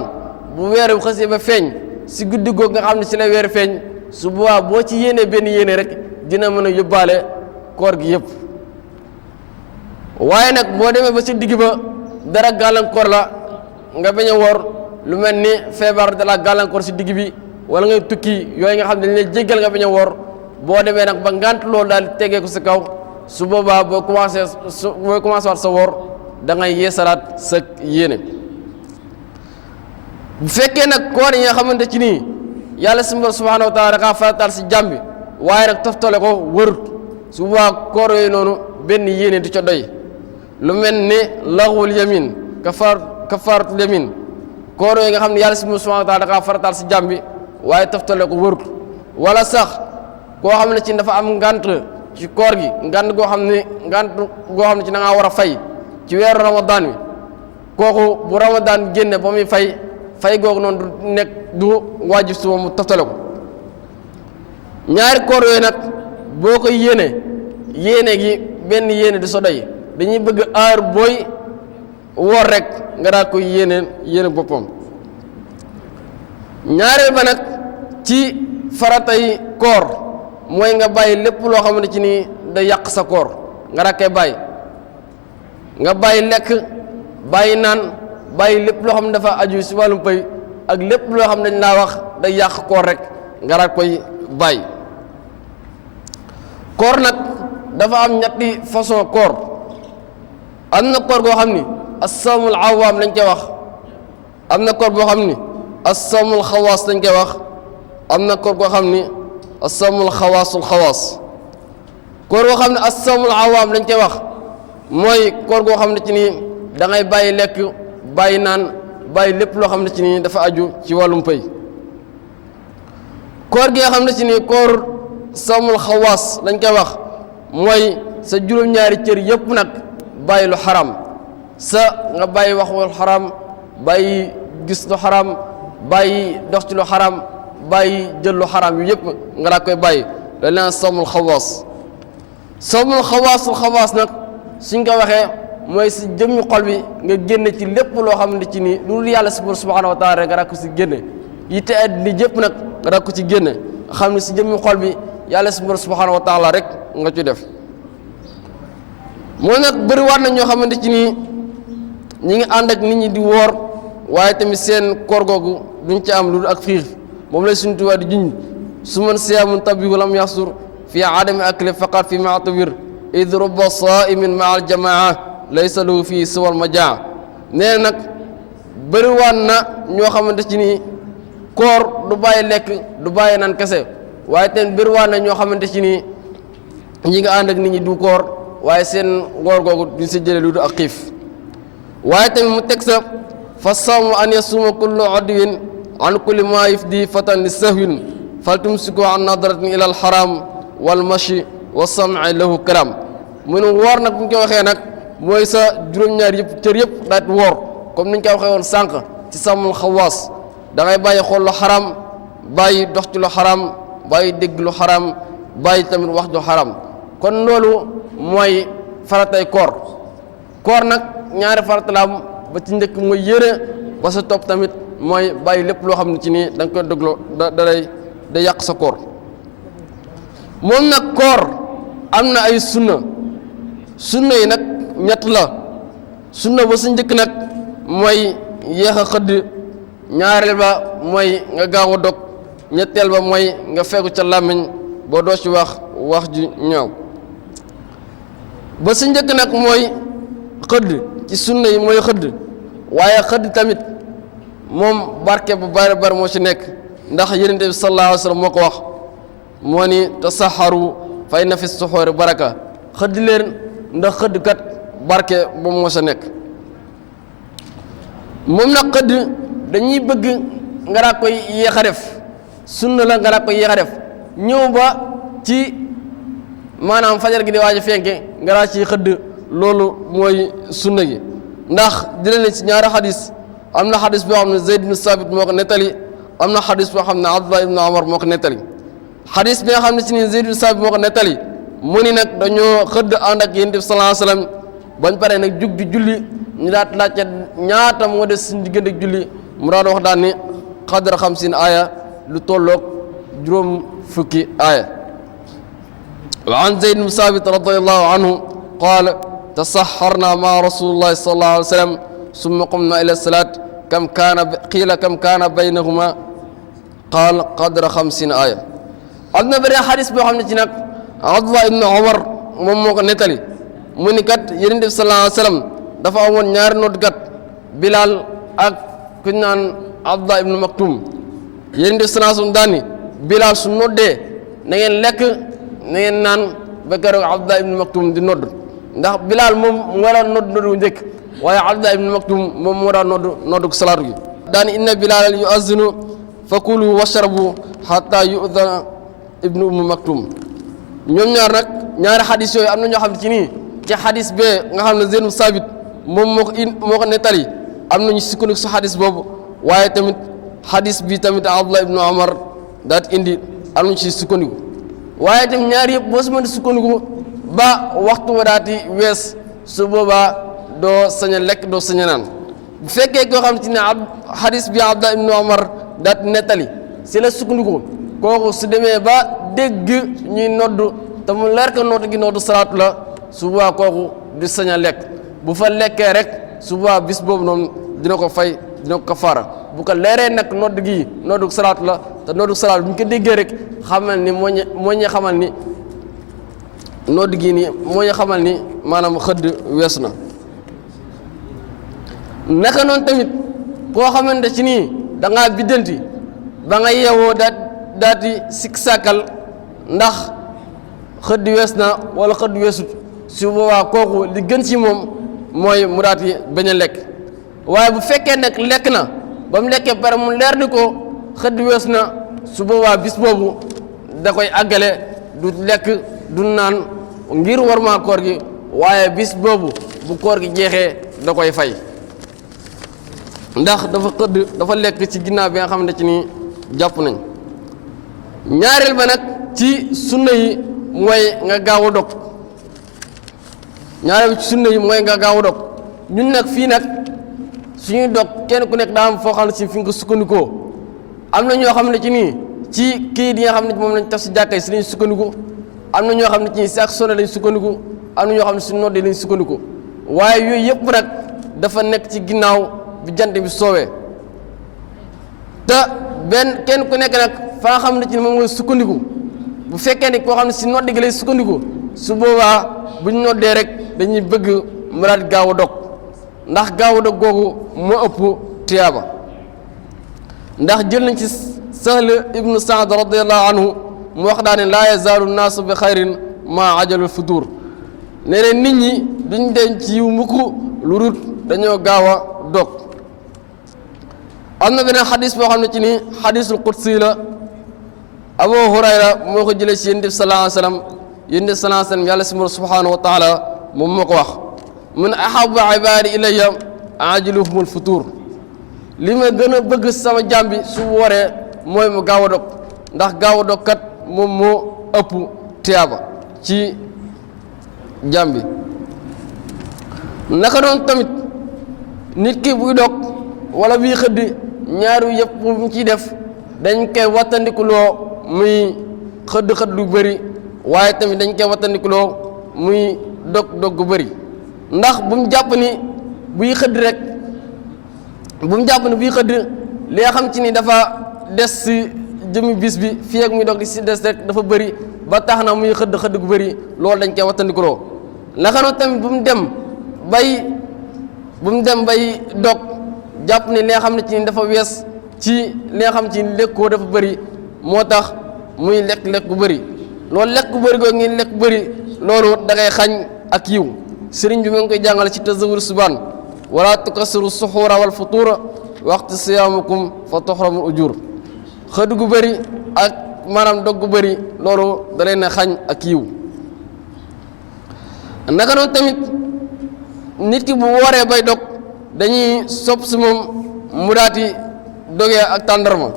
bu weeru xasee ba feeñ si guddi googu nga xam ne si la weeru feeñ su boobaa boo ci yéenee benn yéene rek dina mën a yóbbaale koor gi yëpp waaye nag boo demee ba si digg ba dara gàllankoor la nga bañ a woor lu mel ni feebar da la gàllankoor si digg bi wala ngay tukki yooyu nga xam ne dañ lay jéggal nga bañ a woor boo demee nag ba ngant loolu daal di tegee ko si kaw su boobaa boo commencé waat sa woor da ngay yeesalaat sa yéene bu fekkee nag koor yi nga xamante ci nii yàlla subhanahu wa taala da kaa farataal si jàmm bi waaye nag toftale ko wërut su boobaa koor yooyu noonu benn yéene du ca doy lu mel ni laxwul yamin kafaaratul yamin koor yooyu nga xam ne yàlla subhanahu wa taala da kaa farataal si jàmm bi waaye toftale ko wërut wala sax koo xam ne ci dafa am ngant ci koor gi ngant goo xam ne ci da ngaa war a fay ci weeru ramadan wi kooku bu ramadan génne ba muy fay googu noonu du nekk du waajib su mu toftale ko ñaari koor yooyu nag boo ko yéene gi benn yéene di so doy dañuy bëgg aar booy woor rek nga daal koy yéene boppam ñaareel ba nag ci faratay koor mooy nga bàyyi lépp loo xamante ci ni da yàq sa koor nga rakkee bàyyi nga bàyyi lekk bàyyi naan bàyyi lépp loo xam ne dafa aju si wàllum pay ak lépp loo xam ne dañ laa wax day yàq koor rek nga rak koy bàyyi koor nag dafa am ñetti façon koor am na koor goo xam ni as-sawmul awaam lañ koy wax am na koor boo xam ni as-sawmul xawaas lañ koy wax am na koor goo xam ni as-sawmul xawaasul xawaas koor goo xam ne as-sawmul awaam lañ koy wax mooy koor goo xam ne ci nii da ngay bàyyi lekk bàyyi naan bàyyi lépp loo xam ne ci nii dafa aju ci wàllum pay koor gi nga xam ne ci nii koor sawmul xawaas lañ koy wax mooy sa juróom-ñaari cër yëpp nag bàyyi lu xaram nga bàyyi wax lu xaram bàyyi gis lu xaram bàyyi dox ci lu xaram bàyyi jël lu xaram yu yëpp nga daa koy bàyyi loolu leen sawmul xawaas sawmul xawaasul xawaas nag suñ ko waxee mooy si jëmmi xol bi nga génne ci lépp loo xam ne ci nii lu yàlla subhanahu wa taala rek nga daa ko si génne yitte àddina jëpp nag nga daa ko ci génne nga xam ne si jëmmi xol bi yàlla subhanahu wa taala rek nga ci def moo nag bëriwaat na ñoo xamante ci nii ñi ngi ànd ak nit ñi di woor waaye tamit seen koor googu duñ ci am lu ak xiif moom lay suñu tubaab di juñ su man siyaamun tabihu lam yaxsur fi adami akli faqat fi maatawir id rubba saimin maa aljamaa laysa lahu fii siwal majaa nee nag bëriwaat na ñoo xamante ci nii koor du bàyyi lekk du bàyyi naan kese waaye tamit bëriwaat na ñoo xamante ci nii ñi nga ànd ak nit ñi du koor waaye seen ngoor googu duñ si jële lu du ak xiif waaye tamit mu teg sa fa sawmu an yasuma kullu adwin an kulli ma yufdi fatan li sahwin fal tumsiku an nadratin ila al haram wal mashi wa sam'i lahu karam mu ne woor nag bu ñu ko waxee nag mooy sa juróom-ñaar yëpp cër yëpp daat woor comme ni ñu ko waxee woon sànq ci sàmmul xawaas da ngay bàyyi xool lu xaram bàyyi dox ci lu xaram bàyyi dégg lu xaram bàyyi tamit wax ju xaram kon loolu mooy faratay koor koor nag ñaari farata la am ba ci njëkk mooy yére ba sa topp tamit mooy bàyyi lépp loo xam ne ci nii da nga koy dégloo da yàq sa koor moom nag koor am na ay sunna yi nag ñett la sunna ba sa njëkk nag mooy yéex a xëdd ñaareel ba mooy nga gaaw a dog ñetteel ba mooy nga fegu ca làmmiñ boo doo ci wax ju ñaaw ba sa njëkk nag mooy xëdd ci sunna yi mooy xëdd waaye xëdd tamit moom barke bu bari bari moo ci nekk ndax yonent bi sallallahu alayhi wa sallam moo ko wax moo ni tasaxaru fa inna fi suxoori baraka xëdd leen ndax xëdd kat barke boobu moo sa nekk moom nag xëdd dañuy bëgg nga daa koy yéex a def sunna la nga daa koy yéex a def ñëw ba ci maanaam fajar gi di waaj a fenke nga daa ci xëdd loolu mooy sunna gi ndax dina ne ci ñaari xadis am na xadis boo xam ne Zayd ibn Sabit moo ko nettali am na xadis boo xam ne Abdullah ibn Umar moo ko nettali xadis bi nga xam ne ci ni Zayd ibn Sabit moo ko nettali mu ni nag dañoo xëdd ànd ak Yonent bi sallallahu alayhi wasallam bañ pare nag jug di julli ñu daat laajte ñaata moo des suñu diggante ak julli mu daan wax daan ni xadra 50 aaya lu tolloog juróom fukki aaya wa an Zayd ibn Sabit radiyallahu anhu qaala tasaxarna ma rasulillahi sallallahu alayhi wa sallam summa qumna ila salaat kam kaana baynahuma qaal qadra 50 aaya am na beneen xadis boo xam ne ci nag Abdullah ibn Umar moom moo ko nettali mu ni kat Yonent bi sallallahu alayhi wa sallam dafa amoon ñaari noddkat Bilal ak ku ñu naan Abdullah ibn Maktum Yonent bi sallallahu alayhi wa sallam daani Bilal su noddee na ngeen lekk na ngeen naan ba keroog Abdullah ibn Maktum di nodd ndax Bilal moom moo daan nodd noddu njëkk waaye Abdullah ibn Maktum moom moo daan noddu salaatu gi daani inna Bilal yu'azzinu fakulu washrabu hatta yu'dhana ibnu Umm Maktum ñoom ñaar nag ñaari xadis yooyu am na ñoo xam ne ci nii ci xadis bee nga xam ne Zayd ibn Sabit moom moo ko nettali am nañu sukkandiku su xadis boobu waaye tamit xadis bi tamit Abdullah ibn Umar daat indi am nañu ci sukkandiku waaye tamit ñaar yëpp boo si mën a sukkandiku ba waxtu wa daati wees su boobaa doo sañ a lekk doo sañ a naan bu fekkee koo xam ci ne xadis bi Abdullah ibn Umar daat nettali si la sukkandiku kooku su demee ba dégg ñuy noddu te mu leer ko noddu gi noddu salaatu la su boobaa kooku du sañ a lekk bu fa lekkee rek su boobaa bis boobu noonu dina ko fay dina ko kafaara bu ko leeree nag noddu gi noddu salaatu la te noddu salaatu bu ñu ko déggee rek xamal ni moo ñu xamal ni noddu gi nii moo ñu xamal ni maanaam xëdd weesu na. naka noonu tamit koo xamante ci nii da ngaa biddanti ba nga yeewoo daati sikk sàkkal ndax xëdd wees na wala xëdd weesut su boobaa kooku li gën ci moom mooy mu daati bañ a lekk waaye bu fekkee nag lekk na ba mu lekkee pare mu leer ni ko xëdd wees na su boobaa bis boobu da koy àggale du lekk du naan ngir warmaa koor gi waaye bis boobu bu koor gi jeexee da koy fay ndax dafa xëdd dafa lekk ci ginnaaw bi nga xamante ci ni jàpp nañ. ñaareel ba nag ci sunna yi mooy nga gaaw a dog ñaareel ci sunna yi mooy nga gaaw a dog ñun nag fii nag suñuy dog kenn ku nekk daa am foo xam ne si fi nga ko sukkandikoo am na ñoo xam ne ci nii ci kii yi nga xam ne moom lañ taf si jàkka yi si lañ sukkandiku am na ñoo xam ne ci si ak sonné lañ sukkandiku am na ñoo xam ne si noddi lañ sukkandiku waaye yooyu yëpp nag dafa nekk ci ginnaaw bi jant bi soowee te benn kenn ku nekk nag fa nga xam ne ci moom mooy sukkandiku bu fekkee ni koo xam ne si noddi gi lay sukkandiku su boobaa bu ñu noddee rek dañuy bëgg mu daal gaaw a dog ndax gaaw a dog googu moo ëpp tiyaaba ndax jël nañ ci Sahl ibnu Saad radiyallahu anhu mu wax daane laa yazaalu naasu bi xayrin maa ajalul futuur nee na nit ñi duñ den ci yiw mukk lu rut dañoo gaaw a dog am na beneen xadis boo xam ne ci ni xadisul qudsi la Abu Hurayra moo ko jëlee si yonent bi sallallahu alayhi wa sallam yonent bi sallallahu alayhi wa sallam yàlla si subhanahu wa taala moom moo ko wax mun ahabu ibaadi ilayya ajiluhumul futur li ma gën a bëgg sama jaam bi su waree mooy mu gaaw a dog ndax gaaw a dog kat moom moo ëpp tiyaaba ci jaam bi naka noonu tamit nit ki buy dog wala buy xëdd ñaaru yëpp bu mu ciy def dañ koy wattandikuloo muy xëdd lu bëri waaye tamit dañ koy wattandikuloo muy dog gu bëri ndax bu mu jàpp ni buy xëdd rek bu mu jàpp ni buy xëdd li nga xam ci ni dafa des si jëmi bis bi fii ak muy dog di si des rek dafa bëri ba tax na muy xëdd gu bëri loolu dañ koy wattandikuloo naka noonu tamit bu mu dem bay dog jàpp ni li nga xam ne ci ni dafa wees ci li nga xam ci ni lekkoo dafa bëri moo tax muy lekk gu bëri loolu lekk gu bëri googu ngeen lekk bëri loolu da ngay xañ ak yiw sëriñ bi mu ngi koy jàngale ci tazawur subaan wala tukassiru suxuura wal futuura waxtu siyaamukum fa tuxramul ujur xëdd gu bëri ak maanaam dog gu bëri loolu da leen a xañ ak yiw naka noonu tamit nit ki bu wooree bay dog dañuy sopp si moom mu daati dogee ak tàndarma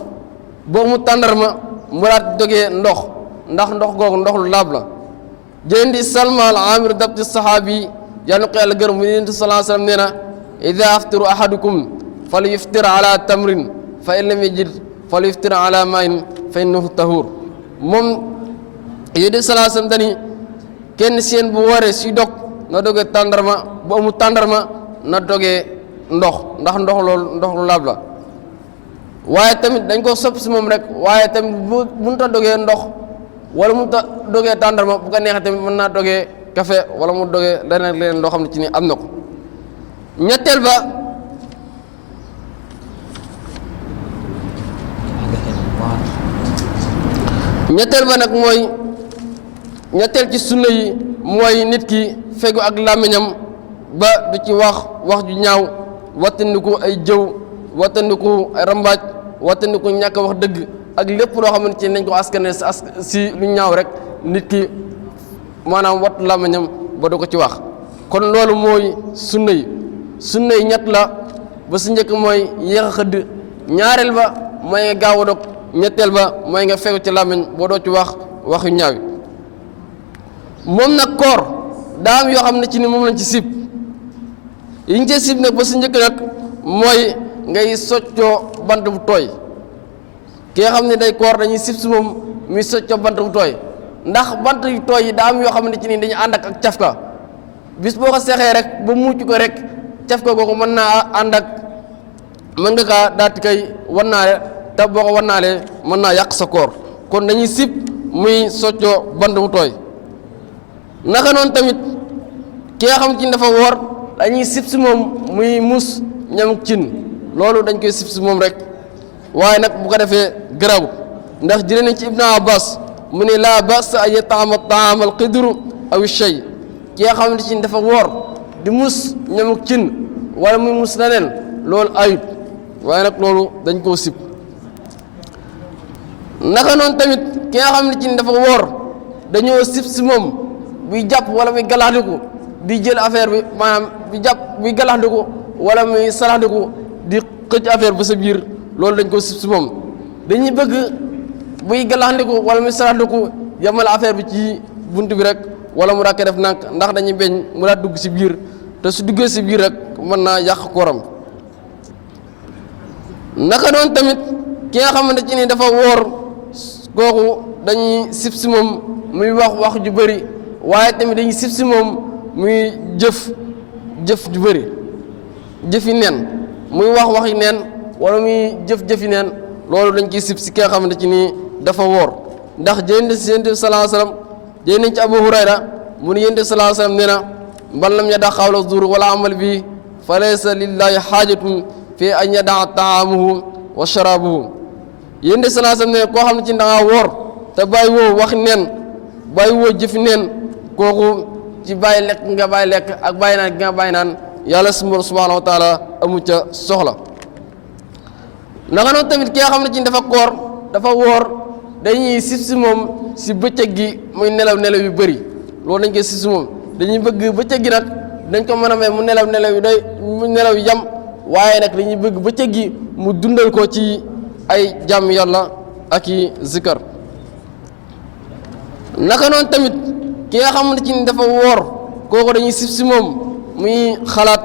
boo mu tàndarma mu daati dogee ndox ndax ndox googu ndox lu laab la jëleen di Salma al amir dabti sahaabi yàlla ko yàlla gërëm mu Yonent bi sallallahu alayhi wa sallam nee na ida aftiru ahadukum fal yuftir ala tamrin fa in lam yajid fal yuftir ala main fa innahu tahur moom Yonent bi sallallahu alayhi wa sallam dani kenn seen bu wooree si dog na dogee tàndarma bu amul tàndarma na dogee ndox ndax ndox loolu ndox lu laab la waaye tamit dañ ko sopp si moom rek waaye tamit bu mënta dogee ndox wala mënta dogee tàndarma bu ko neexee tamit mën naa dogee café wala mu dogee leneen loo xam ne ci ni am na ko ñetteel ba nag mooy ñetteel ci sunna yi mooy nit ki fegu ak làmmiñam ba du ci wax ju ñaaw wattandiku ay jëw wattandiku ay rambaaj wattandiku ñàkk wax dëgg ak lépp loo xamante ci nañ ko askane si lu ñaaw rek nit ki maanaam wat làmmiñam ba du ko ci wax kon loolu mooy sunna yi ñett la ba su njëkk mooy yéex a xëdd ñaareel ba mooy nga gaaw a dog ñetteel ba mooy nga fegu ci làmmiñ boo doo ci wax yu ñaaw yi moom nag koor daa am yoo xam ne ci ni moom lañ ci sib yi ñu ci sib nag ba su njëkk nag mooy ngay soccoo bant bu tooy ki nga xam ne day koor dañuy sib si moom muy soccoo bant bu tooy ndax bant yu tooy yi daa am yoo xam ne ci nii dañu ànd ak cafka bis boo ko seexee rek ba mucc ko rek cafka googu mën naa ànd ak mën nga kaa daati kay wannaale te boo ko wannaalee mën naa yàq sa koor kon dañuy sib muy soccoo bant bu tooy naka noonu tamit ki nga xam ci dafa woor dañuy sib si moom muy mus ñamuk cin loolu dañ koy sib si moom rek waaye nag bu ko defee garaw ndax jëlee nañ ci Ibnu Abbas mu ne laa ba'sa an yat'ama ta'ama al-qidru aw shay ki nga xam ne ci dafa woor di mus ñamuk cin wala muy mus leneen loolu ayut waaye nag loolu dañ koo sib naka noonu tamit ki nga xam ne ci dafa woor dañoo sib si moom buy jàpp wala muy galaxndiku di jël affaire bi maanaam di jàpp buy galaxndiku wala muy salaxndiku di xëcc affaire ba sa biir loolu dañ ko sib si moom dañuy bëgg buy galaxndiku wala muy salaxndiku yamal affaire bi ci bunt bi rek wala mu rakkee def nànk ndax dañuy beñ mu daa dugg si biir te su duggee si biir rek mën naa yàq kooram naka doon tamit ki nga xamante ci ni dafa woor kooku dañuy sib si moom muy wax ju bëri waaye tamit dañuy sib si moom muy jëf ju bëri jëfi neen muy waxi neen wala muy jëf-jëfi neen loolu dañ ciy sib si ki nga xamante ci nii dafa woor ndax jënd si yonent bi sallallahu alayhi wasallam jënd nañ ci Abu Hurayra mu ne yonent bi sallallahu alayhi wasallam nee na man lam yada qawla zuur wala amal bi fa laysa lillahi xaajatun fi an yadaa taamuhu wa sharabuhu yonent bi sallallahu alayhi wasallam ne koo xam ne ci da ngaa woor te bàyyi woo waxi neen bàyyi woo jëfi neen kooku ci bàyyi lekk nga bàyyi lekk ak bàyyi naan nga bàyyi naan yàlla subhanahu wa taala amu ca soxla naka noonu tamit ki nga xam ne ci dafa koor dafa woor dañuy sib si moom si bëccëg gi muy nelaw yu bëri loolu dañ koy sib si moom dañuy bëgg bëccëg gi nag dañ ko mën a may mu nelaw yu doy mu nelaw yu yam waaye nag dañuy bëgg bëccëg gi mu dundal ko ci ay jàmm yàlla ak i zikar naka noonu tamit ki nga xam ne ci dafa woor kooku dañuy sib si moom muy xalaat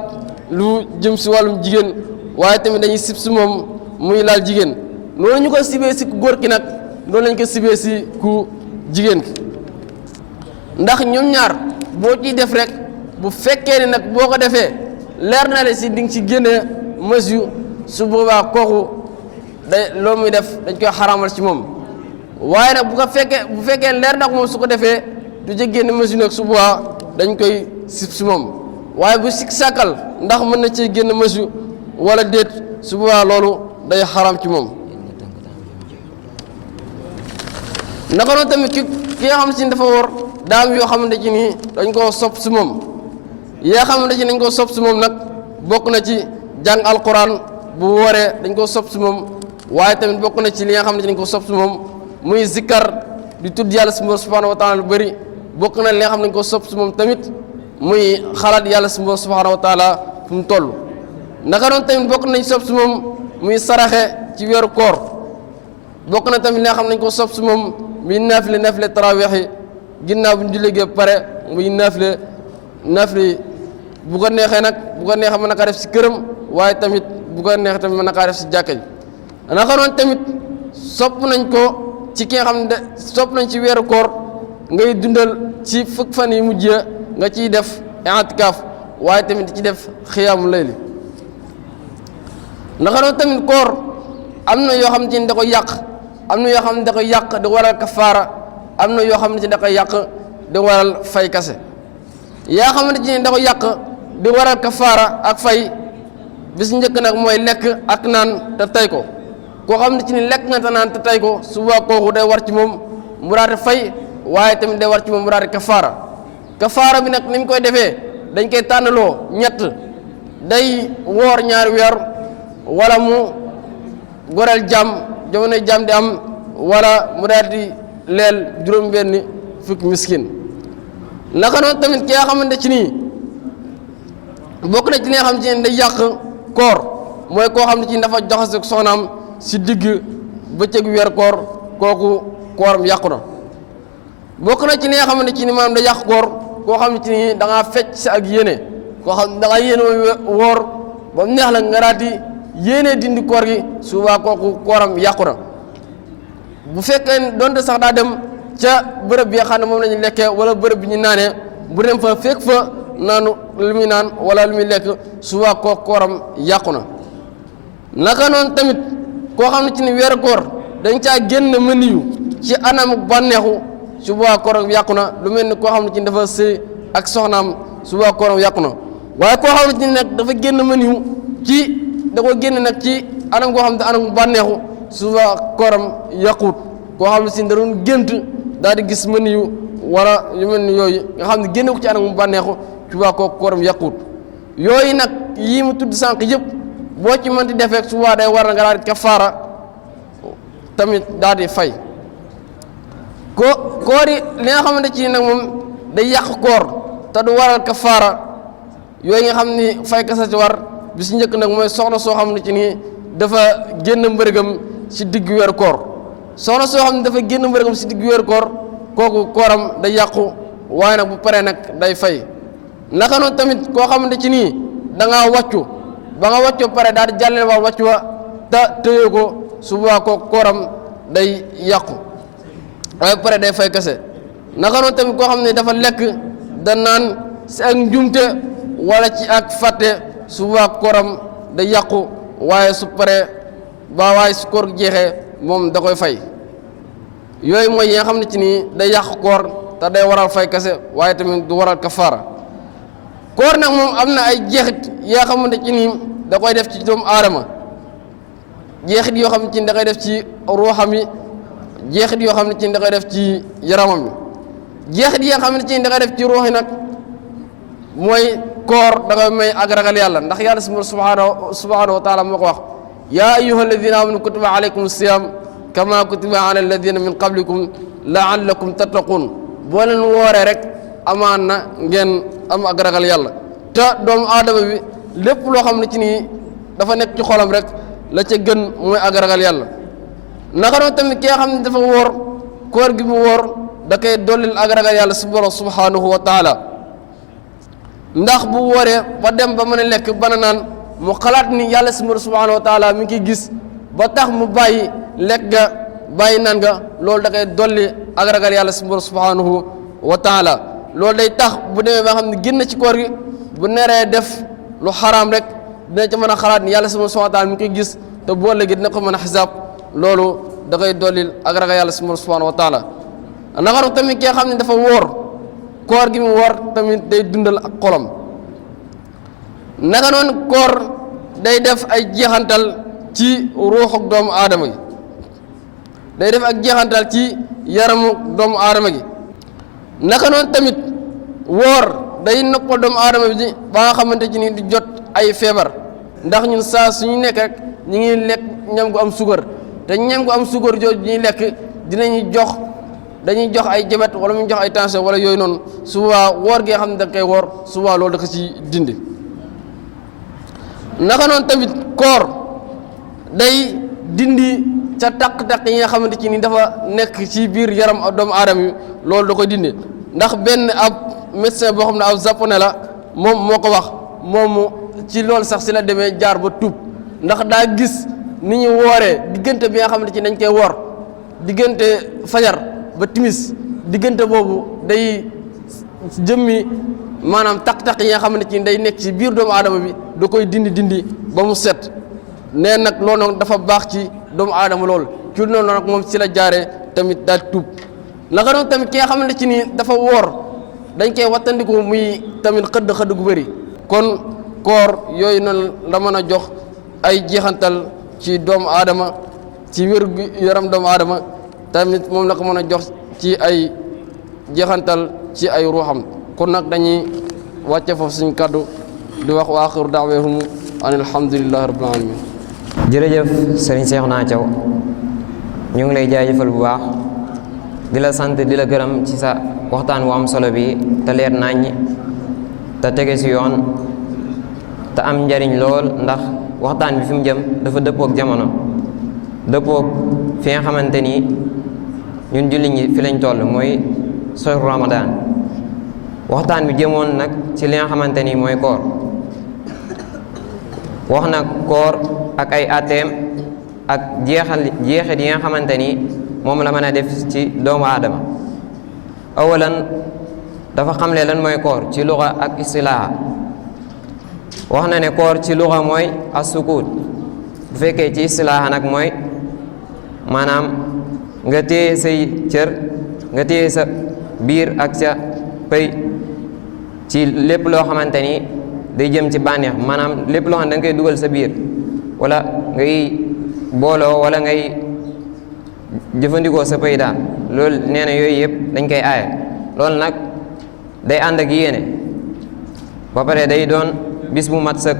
lu jëm si wàllum jigéen waaye tamit dañuy sib si moom muy laal jigéen noonu ñu ko sibee si ku góor ki nag noonu lañ ko sibee si ku jigéen ki ndax ñoom ñaar boo ciy def rek bu fekkee ne nag boo ko defee leer na le si di nga ci génne mesure su boobaa kooku day loolu muy def dañ koy xaraamal ci moom waaye nag bu fekkee leer na ko moom su ko defee du ca génne mesure nag su boobaa dañ koy sib si moom waaye bu sikk sàkkal ndax mën na cee génn mesure wala déet su boobaa loolu day xaram ci moom naka noonu tamit ki nga xam ne si dafa woor daa am yoo xamante ci nii dañ koo sopp si moom yaa xamante ci dañ koo sopp si moom nag bokk na ci jàng alquran bu wooree dañ koo sopp si moom waaye tamit bokk na ci li nga xam ne dañ koo sopp si moom muy zikkar di tudd yàlla subhanahu wa taala lu bëri bokk na li nga xam ne dañ koo sopp si moom tamit muy xalaat yàlla subhanahu wa taala fu mu toll naka noonu tamit bokk nañ sopp si moom muy saraxe ci weeru koor bokk na tamit li nga xam ne dañ ko sopp si moom muy naafile taraweex yi ginnaaw bu ñu jullee ba pare muy naafile bu ko neexee nag bu ko neexee mën na kaa def si këram waaye tamit bu ko neexee tamit mën na kaa def si jàkka ji naka noonu tamit sopp nañ ko ci ki nga xam ne sopp nañ ci weeru koor ngay dundal ci fukk fan yi mujj nga ciy def i'tikaaf waaye tamit di ci def xiyaamu layli naka noonu tamit koor am na yoo xam ne da koy yàq am na yoo xam ne da koy yàq di waral kafaara am na yoo xam ne da koy yàq di waral fay kase yaa xamante ne da koy yàq di waral kafaara ak fay bis njëkk nag mooy lekk ak naan te tay ko koo xam ne ci ni lekk nga te naan te tay ko suba kooku day war ci moom mu daal di fay waaye tamit day war ci moom mu daal di kafaara bi nag ni mu koy defee dañ koy tànnaloo ñett day woor ñaari weer wala mu goreel jàmm jamono jàmm di am wala mu daal di leel juróom-benni fukki miskin naka noonu tamit ki nga xamante ci nii bokk na ci li nga xam ne day yàq koor mooy koo xam ne ci dafa joxase ak soxnaam si digg bëccëg weer koor kooku kooram yàqu na bokk na ci li nga xamante ci ni maanaam day yàq koor koo xam ne ci nii da ngaa fecc si ak yéene koo xam ne da ngaa yéene woor ba mu neex la nga daati yéene dindi koor gi suba kooku kooram yàqu na bu fekkee donte sax daa dem ca bërëb bi nga xam ne moom la ñu lekkee wala bërëb bi ñu naanee bu dem fa fekk fa naanu lu muy naan wala lu muy lekk suba koo kooram yàqu na. naka noonu tamit koo xam ne ci ni weeru koor dañ caa génn mëniyu ci anam bànneexu suba kooram yàqu na lu mel ni koo xam ne ci dafa sëy ak soxnaam suba kooram yàqu na waaye koo xam ne ci nag dafa génn mëniyu ci da ko génn nag ci anam goo xam ne anam bànneexu suba kooram yàquut koo xam ne si da doon gént daal di gis mëniyu wala yu mel ni yooyu nga xam ne génne ko ci anam bànneexu suba kooram yàquut yooyu nag yii mu tudd sànq yëpp boo ci mënti defee suba day war na nga daal di kafaara tamit daal di fay koor yi li nga xamante ci nag moom day yàq koor te du waral kafaara yooyu nga xam ni fay kasa ci war bi si njëkk nag mooy soxna soo xam ne ci nii dafa génn mbërëgam si diggu weeru koor soxna soo xam ne dafa génn mbërëgam si diggu weeru koor kooku kooram day yàqu waaye nag bu paree nag day fay naka noonu tamit koo xamante ci nii da ngaa wàccu ba nga wàccu pare daal di jàllale waa wàccu wa te tëye ko suba ko kooram day yàqu waaye pare day fay kese naka noonu tamit koo xam ne dafa lekk da naan si ak njumte wala ci ak fàtte suba kooram day yàqu waaye su pare ba waaye su koor jeexee moom da koy fay yooyu mooy yi nga xam ne ci nii day yàq koor te day waral fay kese waaye tamit du waral kafaara koor nag moom am na ay jeexit yoo xamante ci nii da koy def ci doomu aadama jeexit yoo xam ne ci da koy def ci ruuxam yi jeexit yoo xam ne ci da koy def ci yaramam yi jeexit yi nga xam ne ci da koy def ci ruux yi nag mooy koor da koy may ak ragal yàlla ndax yàlla subhanahu wa taala moo ko wax yaa ayyuha alladina amanu kutiba alaykum siyam kama kutiba ala alladina min qablikum laallakum tattaqun boo leen wooree rek amaan na ngeen am ak ragal yàlla te doomu aadama bi lépp loo xam ne ci nii dafa nekk ci xolam rek la ca gën mooy ak ragal yàlla naka noonu tamit ki nga xam ne dafa woor koor gi mu woor da koy dollil ak ragal yàlla subhanahu wa taala ndax bu wooree ba dem ba mën a lekk ba naan mu xalaat ni yàlla subhanahu wa taala mi ngi koy gis ba tax mu bàyyi lekk ga bàyyi naan nga loolu da koy dolli ak ragal yàlla subhanahu wa taala loolu day tax bu demee ba xam ne génn ci koor gi bu neree def lu xaraam rek dina ci mën a xalaat ni yàlla subhanahu wa taala mi ngi koy gis te boo léegi dina ko mën a xisaab loolu da koy dolli ak ragal yàlla subhanahu wa taala naka tamit ki nga xam ne dafa woor koor gi mu woor tamit day dundal ak xolam naka noonu koor day def ay jeexantal ci ruuxu doomu aadama gi day def ak jeexantal ci yaramu doomu aadama gi naka noonu tamit woor day noppal doomu aadama bi ba nga xamante ci ni di jot ay feebar ndax ñun saa suñu nekk rek ñu ngi lekk ñam gu am suukar te ñam gu am suukar jooju ñuy lekk dañuy jox ay jabet wala mu jox ay tension wala yooyu noonu souvent woor gi nga xam ne da koy woor souvent loolu da ko ci dindi naka noonu tamit koor day dindi ca taq-taq yi nga xamante ci ni dafa nekk ci biir yaram doomu aadama yi loolu da koy dindi ndax benn ab médecin boo xam ne ab japonais la moom moo ko wax moom ci loolu sax si la demee jaar ba tuub ndax daa gis ni ñu wooree diggante bi nga xamante ci dañ koy woor diggante fajar ba timis diggante boobu day jëmmi maanaam taq-taq yi nga xamante ci day nekk ci biir doomu aadama bi da koy dindi ba mu set nee nag loolu nag dafa baax ci doomu aadama loolu ci noonu nag moom si la jaaree tamit daal tuub naka noonu tamit ki nga xamante ci ni dafa woor dañ koy wattandiku muy tamit xëdd gu bëri kon koor yooyu noonu la mën a jox ay jeexantal ci doomu aadama ci wér gu yaram doomu aadama tamit moom la ko mën a jox ci ay jeexantal ci ay ruuxam kon nag dañuy wàcce foofu suñu kàddu di wax wa axiru daawahum an alhamdulillahi rabbil alamin jërëjëf sëriñ Cheikhouna Thiaw ñu ngi lay jaajëfal bu baax di la sant di la gërëm ci sa waxtaan wu am solo bi te leer naññ te tege si yoon te am njariñ lool ndax waxtaan bi fi mu jëm dafa dëppook jamono dëppook fi nga xamante ni ñun jullit ñi fi lañ toll mooy soxru Ramadan waxtaan bi jëmoon nag ci li nga xamante ni mooy koor wax nag koor ak ay ateem ak jeexit yi nga xamante ni moom la mën a def ci doomu aadama. awalan dafa xamle lan mooy koor ci luxa ak istilaaha. wax na ne koor ci luxa mooy as-sukuut, bu fekkee ci istilaaha nag mooy maanaam nga téye say cër, nga téye sa biir ak sa pëy ci lépp loo xamante ni day jëm ci bànneex, maanaam lépp loo xam ne da nga koy dugal sa biir wala ngay booloo wala ngay jëfandikoo sa pëy daal, loolu nee na yooyu yëpp dañ koy aaye. loolu nag day ànd ak yéene ba pare day doon bis bu mat sëkk.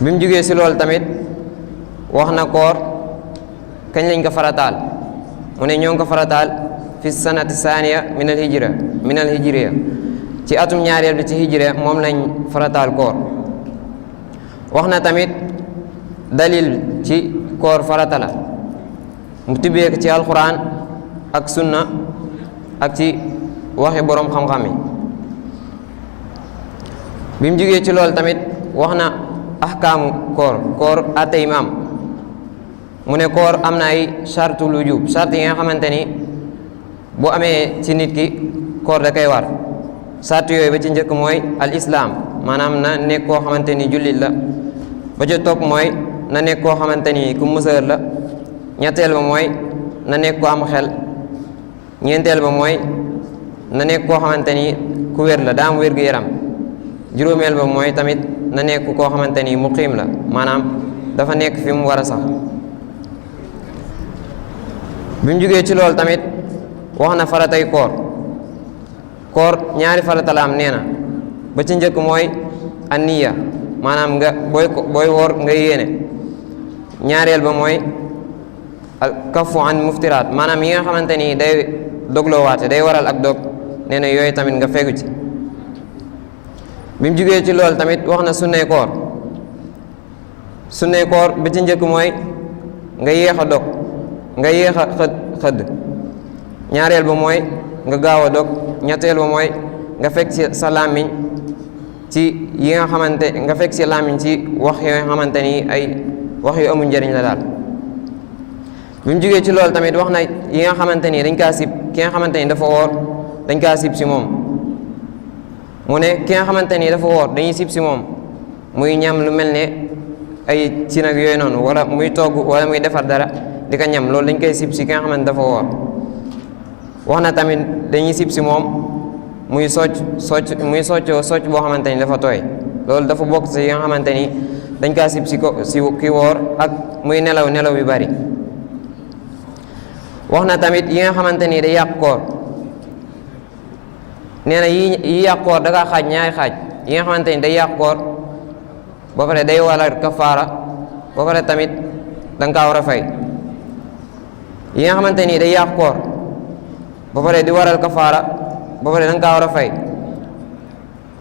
bi mu jógee si loolu tamit wax na koor kañ lañ ko farataal, mu ne ñoo ngi ko farataal fi sanati saaniya min al hijriya ci atum ñaareel bi ci hijriya moom lañ farataal koor. wax na tamit dalil ci koor farata la, mu tibbee ci alquran ak sunna ak ci waxi boroom xam-xam yi. bi mu jógee ci loolu tamit wax na ahkaamu koor atte imaam, mu ne koor am na ay chartul wujub, charte yi nga xamante ni bu amee ci nit ki koor da koy war. charte yooyu ba ci njëkk mooy al islaam, maanaam na nekk koo xamante ni jullit la. ba ca topp mooy na nekk koo xamante ni ku mësër la. ñetteel ba mooy na nekk ko am xel. ñeenteel ba mooy na nekk koo xamante ni ku wér la, daa am wér gu yaram. juróomeel ba mooy tamit na nekk koo xamante ni muqiim la, maanaam dafa nekk fi mu war a sax. bi mu jógee ci loolu tamit wax na faratay koor ñaari farata la am nee na. ba ci njëkk mooy anniya, maanaam nga booy woor nga yéene. ñaareel ba mooy al kafu an muftiraat, maanaam yi nga xamante ni day dogloowaate, day waral ak dog, nee na yooyu tamit nga fegu ci. bi mu jugee ci loolu tamit wax na sunnay koor bi ci njëkk mooy nga yéex a dog, nga yéex a xëdd. ñaareel ba mooy nga gaaw a dog. ñetteel ba mooy nga fekk ci sa làmmiñ ci yi nga xamante nga fekk ci làmmiñ ci wax yoo xamante ni ay wax yu amul njëriñ la daal. bi mu jugee ci loolu tamit wax na yi nga xamante ni dañ kaa sib, ki nga xamante ni dafa woor dañ kaa sib si moom. mu ne ki nga xamante ni dafa woor dañuy sib si moom muy ñam lu mel ne ay ci nag yooyu noonu, wala muy togg wala muy defar dara di ko ñam, loolu dañ koy sib si ki nga xamante dafa woor. wax na tamit dañuy sib si moom muy socc boo xamante ni dafa tooy, loolu dafa bokk si yi nga xamante ni dañ kaa sib si ki woor, ak muy nelaw yu bari. wax na tamit yi nga xamante ni day yàq koor, nee na yi yàq koor da kaa xaaj ñaari xaaj. yi nga xamante ni day yàq koor ba pare day waral kafaara, ba pare tamit da nga kaa war a fay. yi nga xamante ni day yàq koor ba pare di waral kafaara, ba pare da nga kaa war a fay,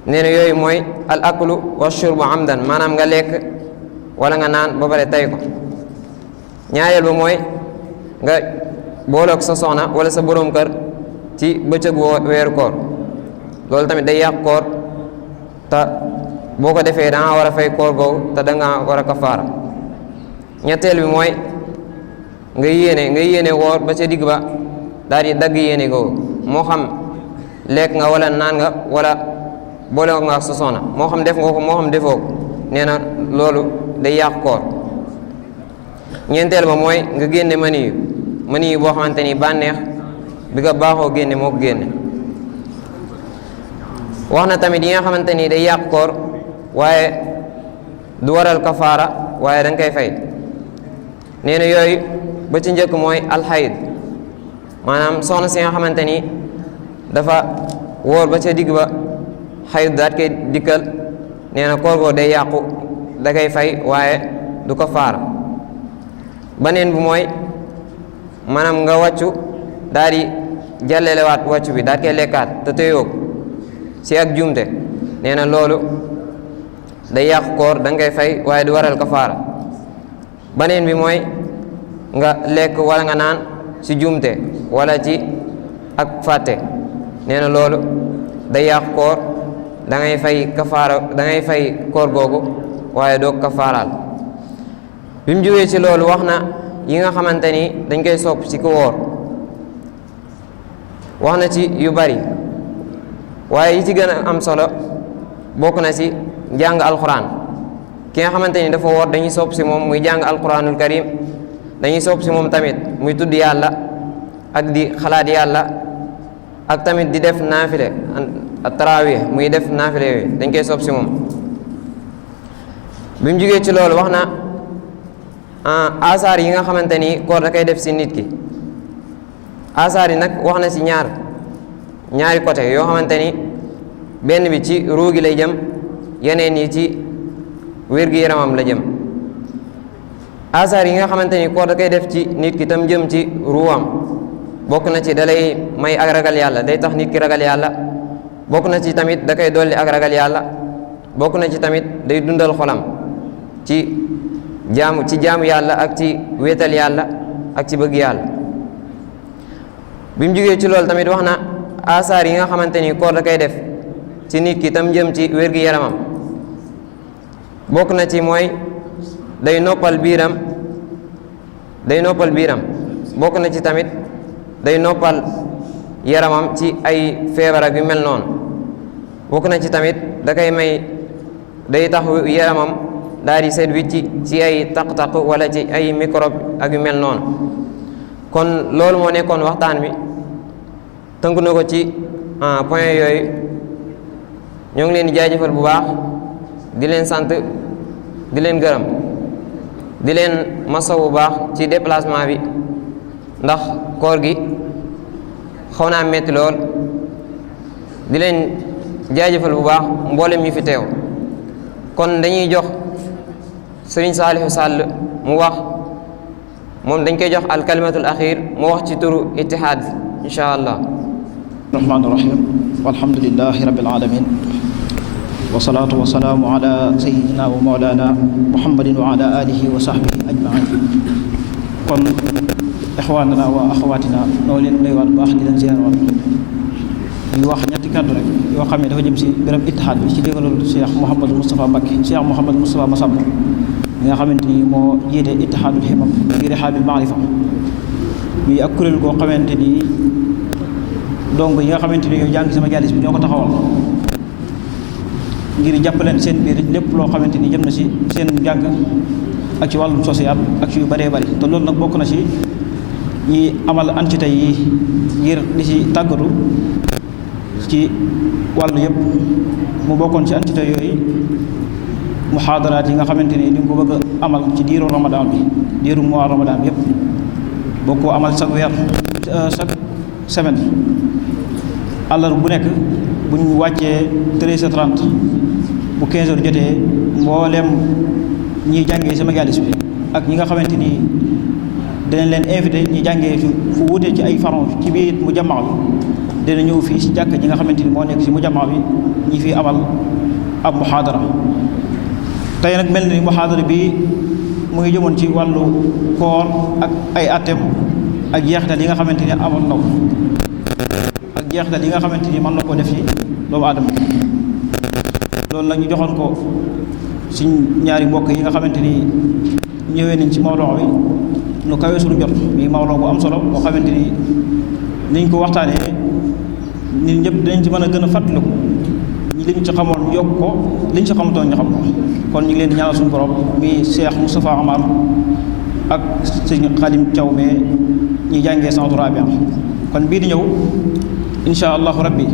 nee na yooyu mooy al aklu wa shurbu amdan, maanaam nga lekk wala nga naan ba pare tay ko. ñaareel ba mooy nga booloog sa soxna wala sa boroom kër ci bëccëgu weeru koor, loolu tamit day yàq koor, te boo ko defee da nga war a fay koor googu te da nga war a kafaara. ñetteel bi mooy nga yéene woor ba ca digg ba daal di dagg yéene googu, moo xam lekk nga wala naan nga wala boole nga ak sa soxna, moo xam def nga ko moo xam defoo ko, nee na loolu day yàq koor. ñeenteel ba mooy nga génne mani yu boo xamante ni bànneex bi nga baaxoo génne moo ko génne. wax na tamit yi nga xamante ni day yàq koor waaye du waral kafaara waaye da nga koy fay. nee na yooyu ba ci njëkk mooy alxayd, maanaam soxna si nga xamante ni dafa wóor ba ca digg ba xayd daat koy dikkal, nee na koor goo day yàqu, da koy fay waaye du kafaara. baneen bu mooy maanaam nga wàccu daal di jàllelewaat wàccu bi daal koy lekkaat te tëyoog si ak jumte, nee na loolu day yàqu koor, da nga koy fay waaye du waral kafaara. baneen bi mooy nga lekk wala nga naan si jumte wala ci ak fàtte, nee na loolu day yàqu koor, da ngay fay kafaara, da ngay fay koor googu waaye doo kafaaraal. bi mu jógee ci loolu wax na yi nga xamante ni dañ koy sopp ci ku woor wax na ci yu bari waaye yi ci gën a am solo bokk na ci jàng alquran ki nga xamante ni dafa woor dañuy sopp ci moom muy jàng alquranul karim dañuy sopp ci moom tamit muy tudd yàlla ak di xalaat yàlla ak tamit di def naafile tarawih muy def naafile yooyu dañ koy sopp ci moom bi mu jógee ci loolu wax na asaar yi nga xamante ni koor da koy def ci nit ki asaar yi nag wax na ci ñaari côté yoo xamante ni benn bi ci ruu gi lay jëm yeneen yi ci wér-gi-yaramam la jëm asaar yi nga xamante ni koor da koy def ci nit ki tam jëm ci ruuwam bokk na ci da lay may ak ragal yàlla day tax nit ki ragal yàlla bokk na ci tamit da koy dolli ak ragal yàlla bokk na ci tamit day dundal xolam ci jaamu yàlla ak ci wéetal yàlla ak ci bëgg yàlla bi mu jógee ci loolu tamit wax na asaar yi nga xamante ni koor da koy def ci nit ki tam jëm ci wér-gi-yaramam bokk na ci mooy day noppal biiram bokk na ci tamit day noppal yaramam ci ay feebar ak yu mel noonu bokk na ci tamit da koy may day tax yaramam daal di seet wicci ci ay taq-taq wala ci ay microbe ak yu mel noonu kon loolu moo nekkoon waxtaan bi tënk na ko ci point yooyu ñoo ngi leen di jaajëfal bu baax di leen sant di leen gërëm di leen masaw bu baax ci déplacement bi ndax koor gi xaw naa metti lool di leen jaajëfal bu baax mboolem ñi fi teew kon dañuy jox Sëriñ Saalihu Sàll mu wax moom dañ koy jox al kalimatul axir mu wax ci turu ittihaad insha allah rahmaani rahim walhamdulillahi rabbil alamin wasalaatu wasalaamu ala sayyidina wa mawlana muhammadin wa ala alihi wa sahbihi ajmain kon ixwaanana wa axawaatina noo leen nuyuwaat baax di leen ziyaarwaat di wax ñetti kàddu rek yoo xam ne dafa jëm si béréb ittihaad bi ci déggalul Cheikh Mouhamadou Moustapha Mbacké Cheikh Mouhamadou Moustapha Massamba mi nga xamante ni moo jiite ittihaadul himam fi rihaabil maarifa muy ak kuréel goo xamante ni donc yi nga xamante ni ñoo jàng sama jalis bi ñoo ko taxawal ngir jàppaleen seen biir lépp loo xamante ni jëm na si seen jàng ak ci wàllum social ak ci yu bëree bëri te loolu nag bokk na si ñi amal entité yi ngir di si tàggatu ci wàllu yëpp mu bokkoon ci entité yooyu muhaadaraat yi nga xamante ni di nga ko bëgg a amal ci diiru ramadan bi diiru mois ramadan bi yëpp boo ko amal chaque weer chaque semaine àllar bu nekk bu ñu wàccee 13h30 bu 15h jotee mboolem ñiy jàngee sama galis bi ak ñi nga xamante ni dinañ leen invité ñi jàngee fu wutee ci ay faron ci biir mu jamaa bi dina ñëw fii si jàkk ji nga xamante ni moo nekk si mu jamaa bi ñi fi amal ab muhaadara tey nag mel ni muhaadara bi mu ngi jëmoon ci wàllu koor ak ay atem ak jeexital yi nga xamante ni amoon na ko ak jeexital yi nga xamante ni mën na koo def ci doomu aadama loolu nag ñu joxoon ko suñ ñaari mbokk yi nga xamante ni ñëwee nañ ci mawloo bi nu kawee suñu jot mi mawloo bu am solo boo xamante ni niñ ko waxtaanee nit ñëpp dinañ ci mën a gën a fàttaliku liñ ci xamoon yokk ko liñ ci xamutoon ñu xam ko kon ñu ngi leen di ñaanal suñu borom mi Cheikh Moustapha Amar ak sëñ Xadim Thiaw mais ñi jàngee santu rabia kon bii di ñëw insha allahu rabbi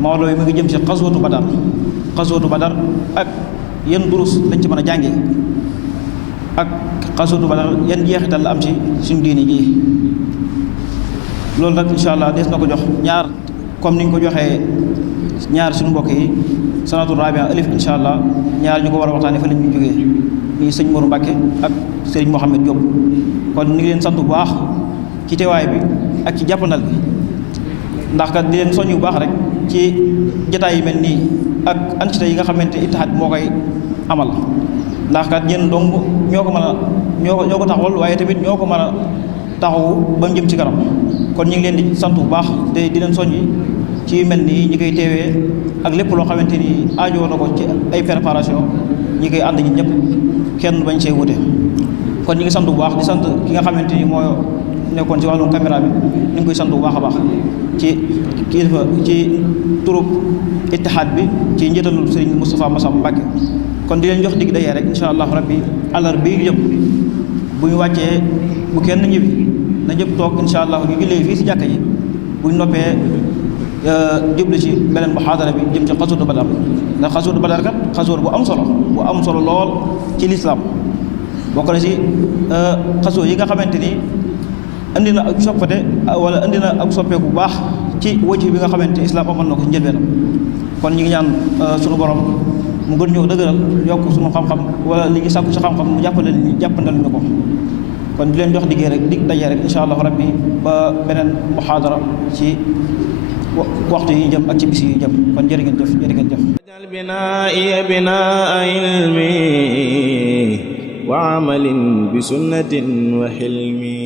mawloo yi mu ngi jëm ci xaswatu badar ak yan durus lañ ci mën a jàngee ak xaswatu badar yan jeexital la am ci suñu diini ji loolu nag insha allah des na ko jox ñaar comme ni ñu ko joxee ñaar suñu mbokk yi sanatu rabia alif insha allah ñaar ñu ko war a waxtaanee fa la ñu jógee ñii sëñ Mourou Mbacké ak sëriñ Mouhamed Diop kon ñu ngi leen sant bu baax ci teewaay bi ak ci jàppandal bi ndax kat di leen soññ bu baax rek ci jotaay yi mel nii ak entité yi nga xamante ittihaad moo koy amal ndax kat yéen dong ñoo ko mën a ñoo ko taxawal waaye tamit ñoo ko mën a taxawu ba mu jëm ci kanam kon ñu ngi leen di sant bu baax te di leen soññi ci mel nii ñi koy teewee ak lépp loo xamante ni aajoo na ko ci ay préparation ñi koy ànd ñi ñëpp kenn bañ see wute kon ñi ngi sant bu baax di sant ki nga xamante ni moo nekkoon ci wàllum caméra bi ñu ngi koy sant bu baax a baax ci kilifa ci turub ittihaad bi ci njëtalul Serigne Moustapha Massamba Mbacké kon di leen jox dig dajee rek insha allah rabbi àllarba bi jëm bu ñu wàccee bu kenn ñibbi na ñëpp toog insha allah ñu jullee fii si jàkka ji bu ñu noppee jublu ci beneen muhaadara bi jëm ci xasuudu badar ndax xasuudu badar kat xasuur bu am solo lool ci lislaam bokk na ci xasuur yi nga xamante ni indi na ak soppate wala indi na ak soppeeku bu baax ci wëcc bi nga xamante islaam amal na ko ci njëlbeenam kon ñu ngi ñaan sunu borom mu gën ñëw dëgëral yokk sunu xam-xam wala li ñu sàkku ci xam-xam mu jàppandal ñu ko kon di leen jox dig dajee rek insha allah rabbi ba beneen muhaadara ci waxtu yi jëm ak ci bis yi jëm kon jërë ngeen jëf wajal binaa'i binaa'a ilmi wa amalin bi sunnatin wa hilmi